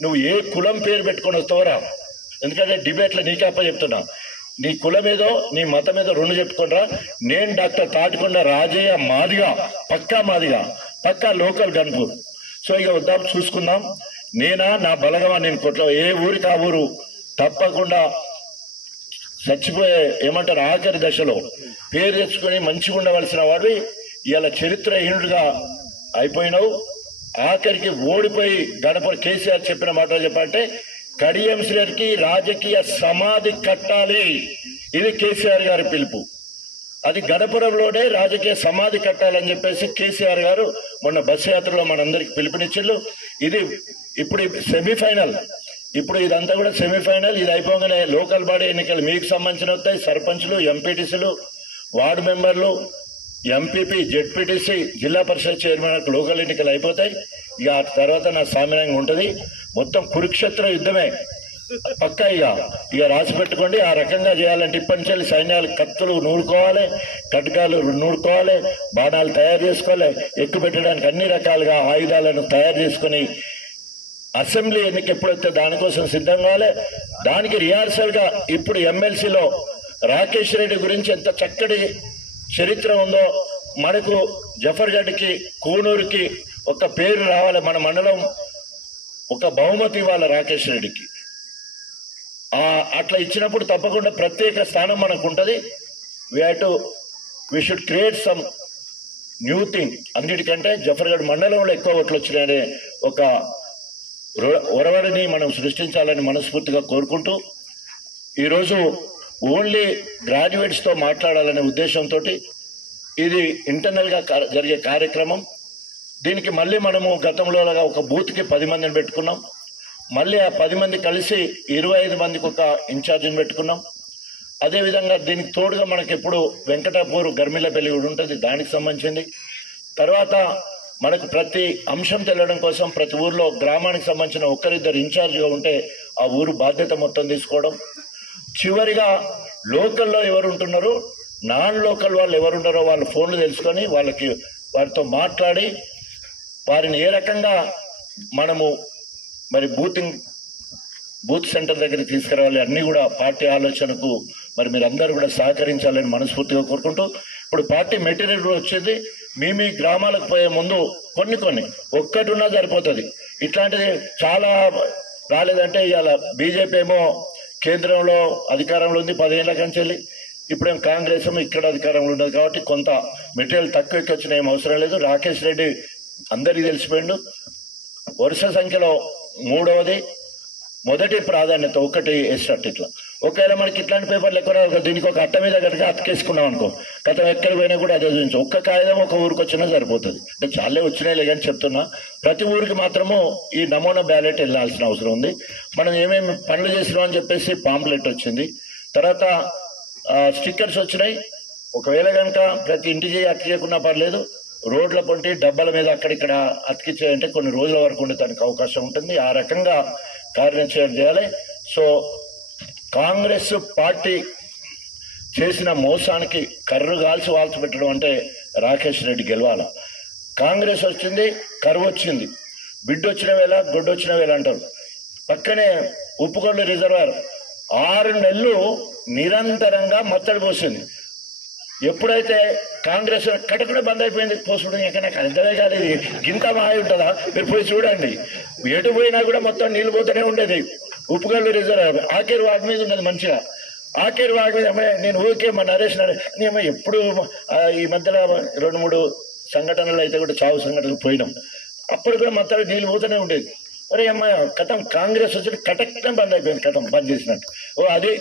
నువ్వు ఏ కులం పేరు పెట్టుకొని వస్తావురా. ఎందుకంటే డిబేట్లో నీకేప్ప చెప్తున్నా, నీ కులం ఏదో నీ మతం ఏదో 2 చెప్పుకోనరా. నేను డాక్టర్ తాటికొండ రాజయ్య మాదిగా, పక్కా లోకల్ గన్పూర్. సో ఇక వద్దాం చూసుకుందాం. నేనా నా బలగమా నేను కొట్ల ఏ ఊరికి ఆ ఊరు తప్పకుండా చచ్చిపోయే ఏమంటారు ఆఖరి దశలో పేరు తెచ్చుకొని మంచిగా ఉండవలసిన వాడు ఇలా చరిత్రహీనుడిగా అయిపోయినావు. ఆఖరికి ఓడిపోయి గణపతి కేసీఆర్ చెప్పిన మాట చెప్పాలంటే కడియం శ్రీకి రాజకీయ సమాధి కట్టాలి. ఇది కేసీఆర్ గారి పిలుపు. అది గణపురంలోనే రాజకీయ సమాధి కట్టాలని చెప్పేసి కేసీఆర్ గారు మొన్న బస్సు యాత్రలో మనందరికి పిలుపునిచ్చిళ్ళు. ఇది ఇప్పుడు సెమీఫైనల్. ఇప్పుడు ఇదంతా కూడా సెమీఫైనల్. ఇది అయిపోగానే లోకల్ బాడీ ఎన్నికలు మీకు సంబంధించిన వస్తాయి. సర్పంచ్లు, ఎంపీటీసీలు, వార్డు మెంబర్లు, ఎంపీపీ, జెడ్పీటీసీ, జిల్లా పరిషత్ చైర్మన్ లోకల్ ఎన్నికలు అయిపోతాయి. ఇక ఆ తర్వాత నా సామాన్యంగా ఉంటుంది. మొత్తం కురుక్షేత్ర యుద్ధమే పక్కా. ఇక రాసి పెట్టుకోండి. ఆ రకంగా చేయాలంటే ఇప్పటి నుంచి సైన్యాలు కత్తులు నూరుకోవాలి, కటకాలు నూరుకోవాలి, బాణాలు తయారు చేసుకోవాలి, ఎక్కువ పెట్టడానికి అన్ని రకాలుగా ఆయుధాలను తయారు చేసుకుని అసెంబ్లీ ఎన్నిక ఎప్పుడైతే దానికోసం సిద్ధం కావాలి. దానికి రిహార్సల్ గా ఇప్పుడు ఎమ్మెల్సీలో రాకేష్ రెడ్డి గురించి ఎంత చక్కటి చరిత్ర ఉందో, మనకు జఫర్గఢ్కి, కూనూరుకి ఒక పేరు రావాలి. మన మండలం ఒక బహుమతి ఇవ్వాలి రాకేష్ రెడ్డికి. అట్లా ఇచ్చినప్పుడు తప్పకుండా ప్రత్యేక స్థానం మనకు ఉంటుంది. We should create some new thing. అన్నిటికంటే జఫర్గఢ్ మండలంలో ఎక్కువ ఓట్లు వచ్చినాయనే ఒక ఒరవడిని మనం సృష్టించాలని మనస్ఫూర్తిగా కోరుకుంటూ, ఈరోజు ఓన్లీ గ్రాడ్యుయేట్స్ తో మాట్లాడాలనే ఉద్దేశంతో ఇది ఇంటర్నల్ గా జరిగే కార్యక్రమం. దీనికి మళ్ళీ మనము గతంలో ఒక బూత్ కి 10 మందిని పెట్టుకున్నాం. మళ్ళీ ఆ 10 మంది కలిసి 25 మందికి ఒక ఇన్ఛార్జిని పెట్టుకున్నాం. అదేవిధంగా దీనికి తోడుగా మనకి ఎప్పుడు వెంకటాపూర్ గర్మిలపల్లి కూడా ఉంటుంది, దానికి సంబంధించింది. తర్వాత మనకు ప్రతి అంశం తెలియడం కోసం ప్రతి ఊర్లో గ్రామానికి సంబంధించిన 1-2 ఇన్ఛార్జిగా ఉంటే ఆ ఊరు బాధ్యత మొత్తం తీసుకోవడం. చివరిగా లోకల్లో ఎవరు ఉంటున్నారో, నాన్ లోకల్ వాళ్ళు ఎవరున్నారో వాళ్ళ ఫోన్లు తెలుసుకొని వారితో మాట్లాడి వారిని ఏ రకంగా మనము మరి బూత్ సెంటర్ దగ్గరికి తీసుకురావాలి, అన్ని కూడా పార్టీ ఆలోచనకు మరి మీరందరూ కూడా సహకరించాలని మనస్ఫూర్తిగా కోరుకుంటూ, ఇప్పుడు పార్టీ మెటీరియల్ కూడా వచ్చేది. మీ గ్రామాలకు పోయే ముందు కొన్ని ఒక్కటి ఉన్నా సరిపోతుంది. ఇట్లాంటిది చాలా రాలేదంటే ఇవాళ బీజేపీ ఏమో కేంద్రంలో అధికారంలో ఉంది 10 ఏళ్ల కంచెల్లి, ఇప్పుడేం కాంగ్రెస్ ఏమో ఇక్కడ అధికారంలో ఉండదు. కాబట్టి కొంత మెటీరియల్ తక్కువ వచ్చిన ఏం అవసరం లేదు. రాకేష్ రెడ్డి అందరికీ తెలిసిపోయిండు. వరుస సంఖ్యలో 3వది, మొదటి ప్రాధాన్యత 1 వేసినట్టు. ఇట్లా ఒకవేళ మనకి ఇట్లాంటి పేపర్లు ఎక్కువ దీనికి ఒక అట్ట మీద కనుక అతికేసుకున్నాం అనుకో, గతం ఎక్కడికి పోయినా కూడా అదే చూపించు. ఒక్క కాగితం ఒక ఊరికి వచ్చినా సరిపోతుంది. అంటే చాలే వచ్చినాయిలే కానీ చెప్తున్నా, ప్రతి ఊరికి మాత్రము ఈ నమూనా బ్యాలెట్ వెళ్ళాల్సిన అవసరం ఉంది. మనం ఏమేమి పనులు చేసినాం అని చెప్పేసి పాంప్లెట్ వచ్చింది. తర్వాత స్టిక్కర్స్ వచ్చినాయి. ఒకవేళ కనుక ప్రతి ఇంటికి అతికేయకున్నా పర్లేదు, రోడ్ల పొంటి డబ్బాల మీద అక్కడిక్కడ అతికిచ్చాయంటే కొన్ని రోజుల వరకు ఉండటానికి అవకాశం ఉంటుంది. ఆ రకంగా కార్యాచరణ చేయాలి. సో కాంగ్రెస్ పార్టీ చేసిన మోసానికి కర్రు కాల్చి వాల్చి పెట్టడం అంటే రాకేష్ రెడ్డి గెలవాల. కాంగ్రెస్ వచ్చింది, కరువు వచ్చింది, బిడ్డ వచ్చిన వేళ గొడ్డు వచ్చిన వేళ అంటారు. పక్కనే ఉప్పుకొండ రిజర్వాయర్ 6 నెలలు నిరంతరంగా మత్తడి పోసింది. ఎప్పుడైతే కాంగ్రెస్ కటకడ బంద్ అయిపోయింది పోసుడు, ఎక్కడ నాకు అర్థమే కాలేదు. గింత మాయ ఉంటుందా? మీరు పోయి చూడండి, ఎటు పోయినా కూడా మొత్తం నీళ్ళు పోతూనే ఉండేది. ఉప్పుగల్లు రిజర్వ్ ఆఖరి వాటి మీద ఉన్నది మంచిగా. ఆఖరి వాటి మీద నేను ఊరికే మా నరేష్ నేను ఎప్పుడు ఈ మధ్యలో 2-3 సంఘటనలు అయితే కూడా చావు సంఘటనలు పోయినాం. అప్పుడు కూడా మొత్తం నీళ్ళు పోతూనే ఉండేది. అరే అమ్మాయి కథం కాంగ్రెస్ వచ్చి కటకనే బంద్ అయిపోయింది, కథం బంద్ చేసినట్టు. అది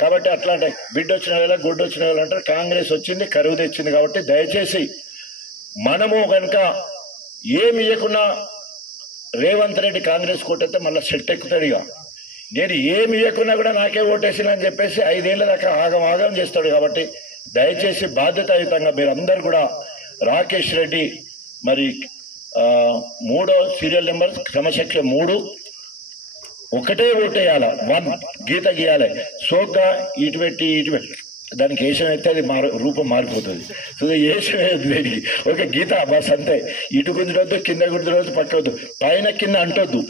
కాబట్టి అట్లా అంటే బిడ్డ వచ్చిన వేళ గుడ్డు వచ్చిన వేళ అంటారు. కాంగ్రెస్ వచ్చింది, కరువు తెచ్చింది. కాబట్టి దయచేసి మనము కనుక ఏమి ఇవ్వకున్నా రేవంత్ రెడ్డి కాంగ్రెస్ కోటైతే మళ్ళీ సెట్ ఎక్కుతాడు. ఇక నేను ఏమి ఇవ్వకున్నా కూడా నాకే ఓటేసిన అని చెప్పేసి 5 ఏళ్ల దాకా ఆగం చేస్తాడు. కాబట్టి దయచేసి బాధ్యతాయుతంగా మీరందరూ కూడా రాకేష్ రెడ్డి మరి 3వ సీరియల్ నెంబర్ క్రమశిక్ష 3 ఒకటే ఓటేయాల, 1 గీత గీయాలి. సోగ్గా ఇటు పెట్టి దానికి ఏషం అయితే అది రూపం మారిపోతుంది. సో ఏషం వేయద్దు, ఒక గీత బస్ అంతే. ఇటు గుంజరొద్దు, కింద గుంజరొద్దు, పక్కవద్దు, పైన కింద అంటొద్దు,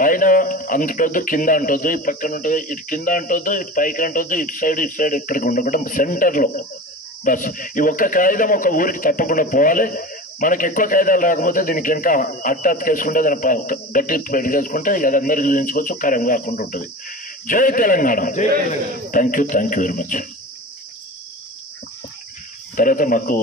పైన అంటొద్దు, కింద అంటొద్దు, ఇటు పక్కన ఉంటుంది, ఇటు కింద అంటొద్దు, ఇటు పైకి అంటొద్దు, ఇటు సైడ్ ఇక్కడికి ఉండకుండా సెంటర్లో బస్. ఈ ఒక్క కాగితం ఒక ఊరికి తప్పకుండా పోవాలి. మనకి ఎక్కువ కాయిదాలు రాకపోతే దీనికి ఇంకా అట్టేసుకుంటే దాని గట్టి పెట్టి చేసుకుంటే అది అందరికీ చూపించుకోవచ్చు, కరం కాకుండా ఉంటుంది. జై Telangana. Thank you very much. తర్వాత మాకు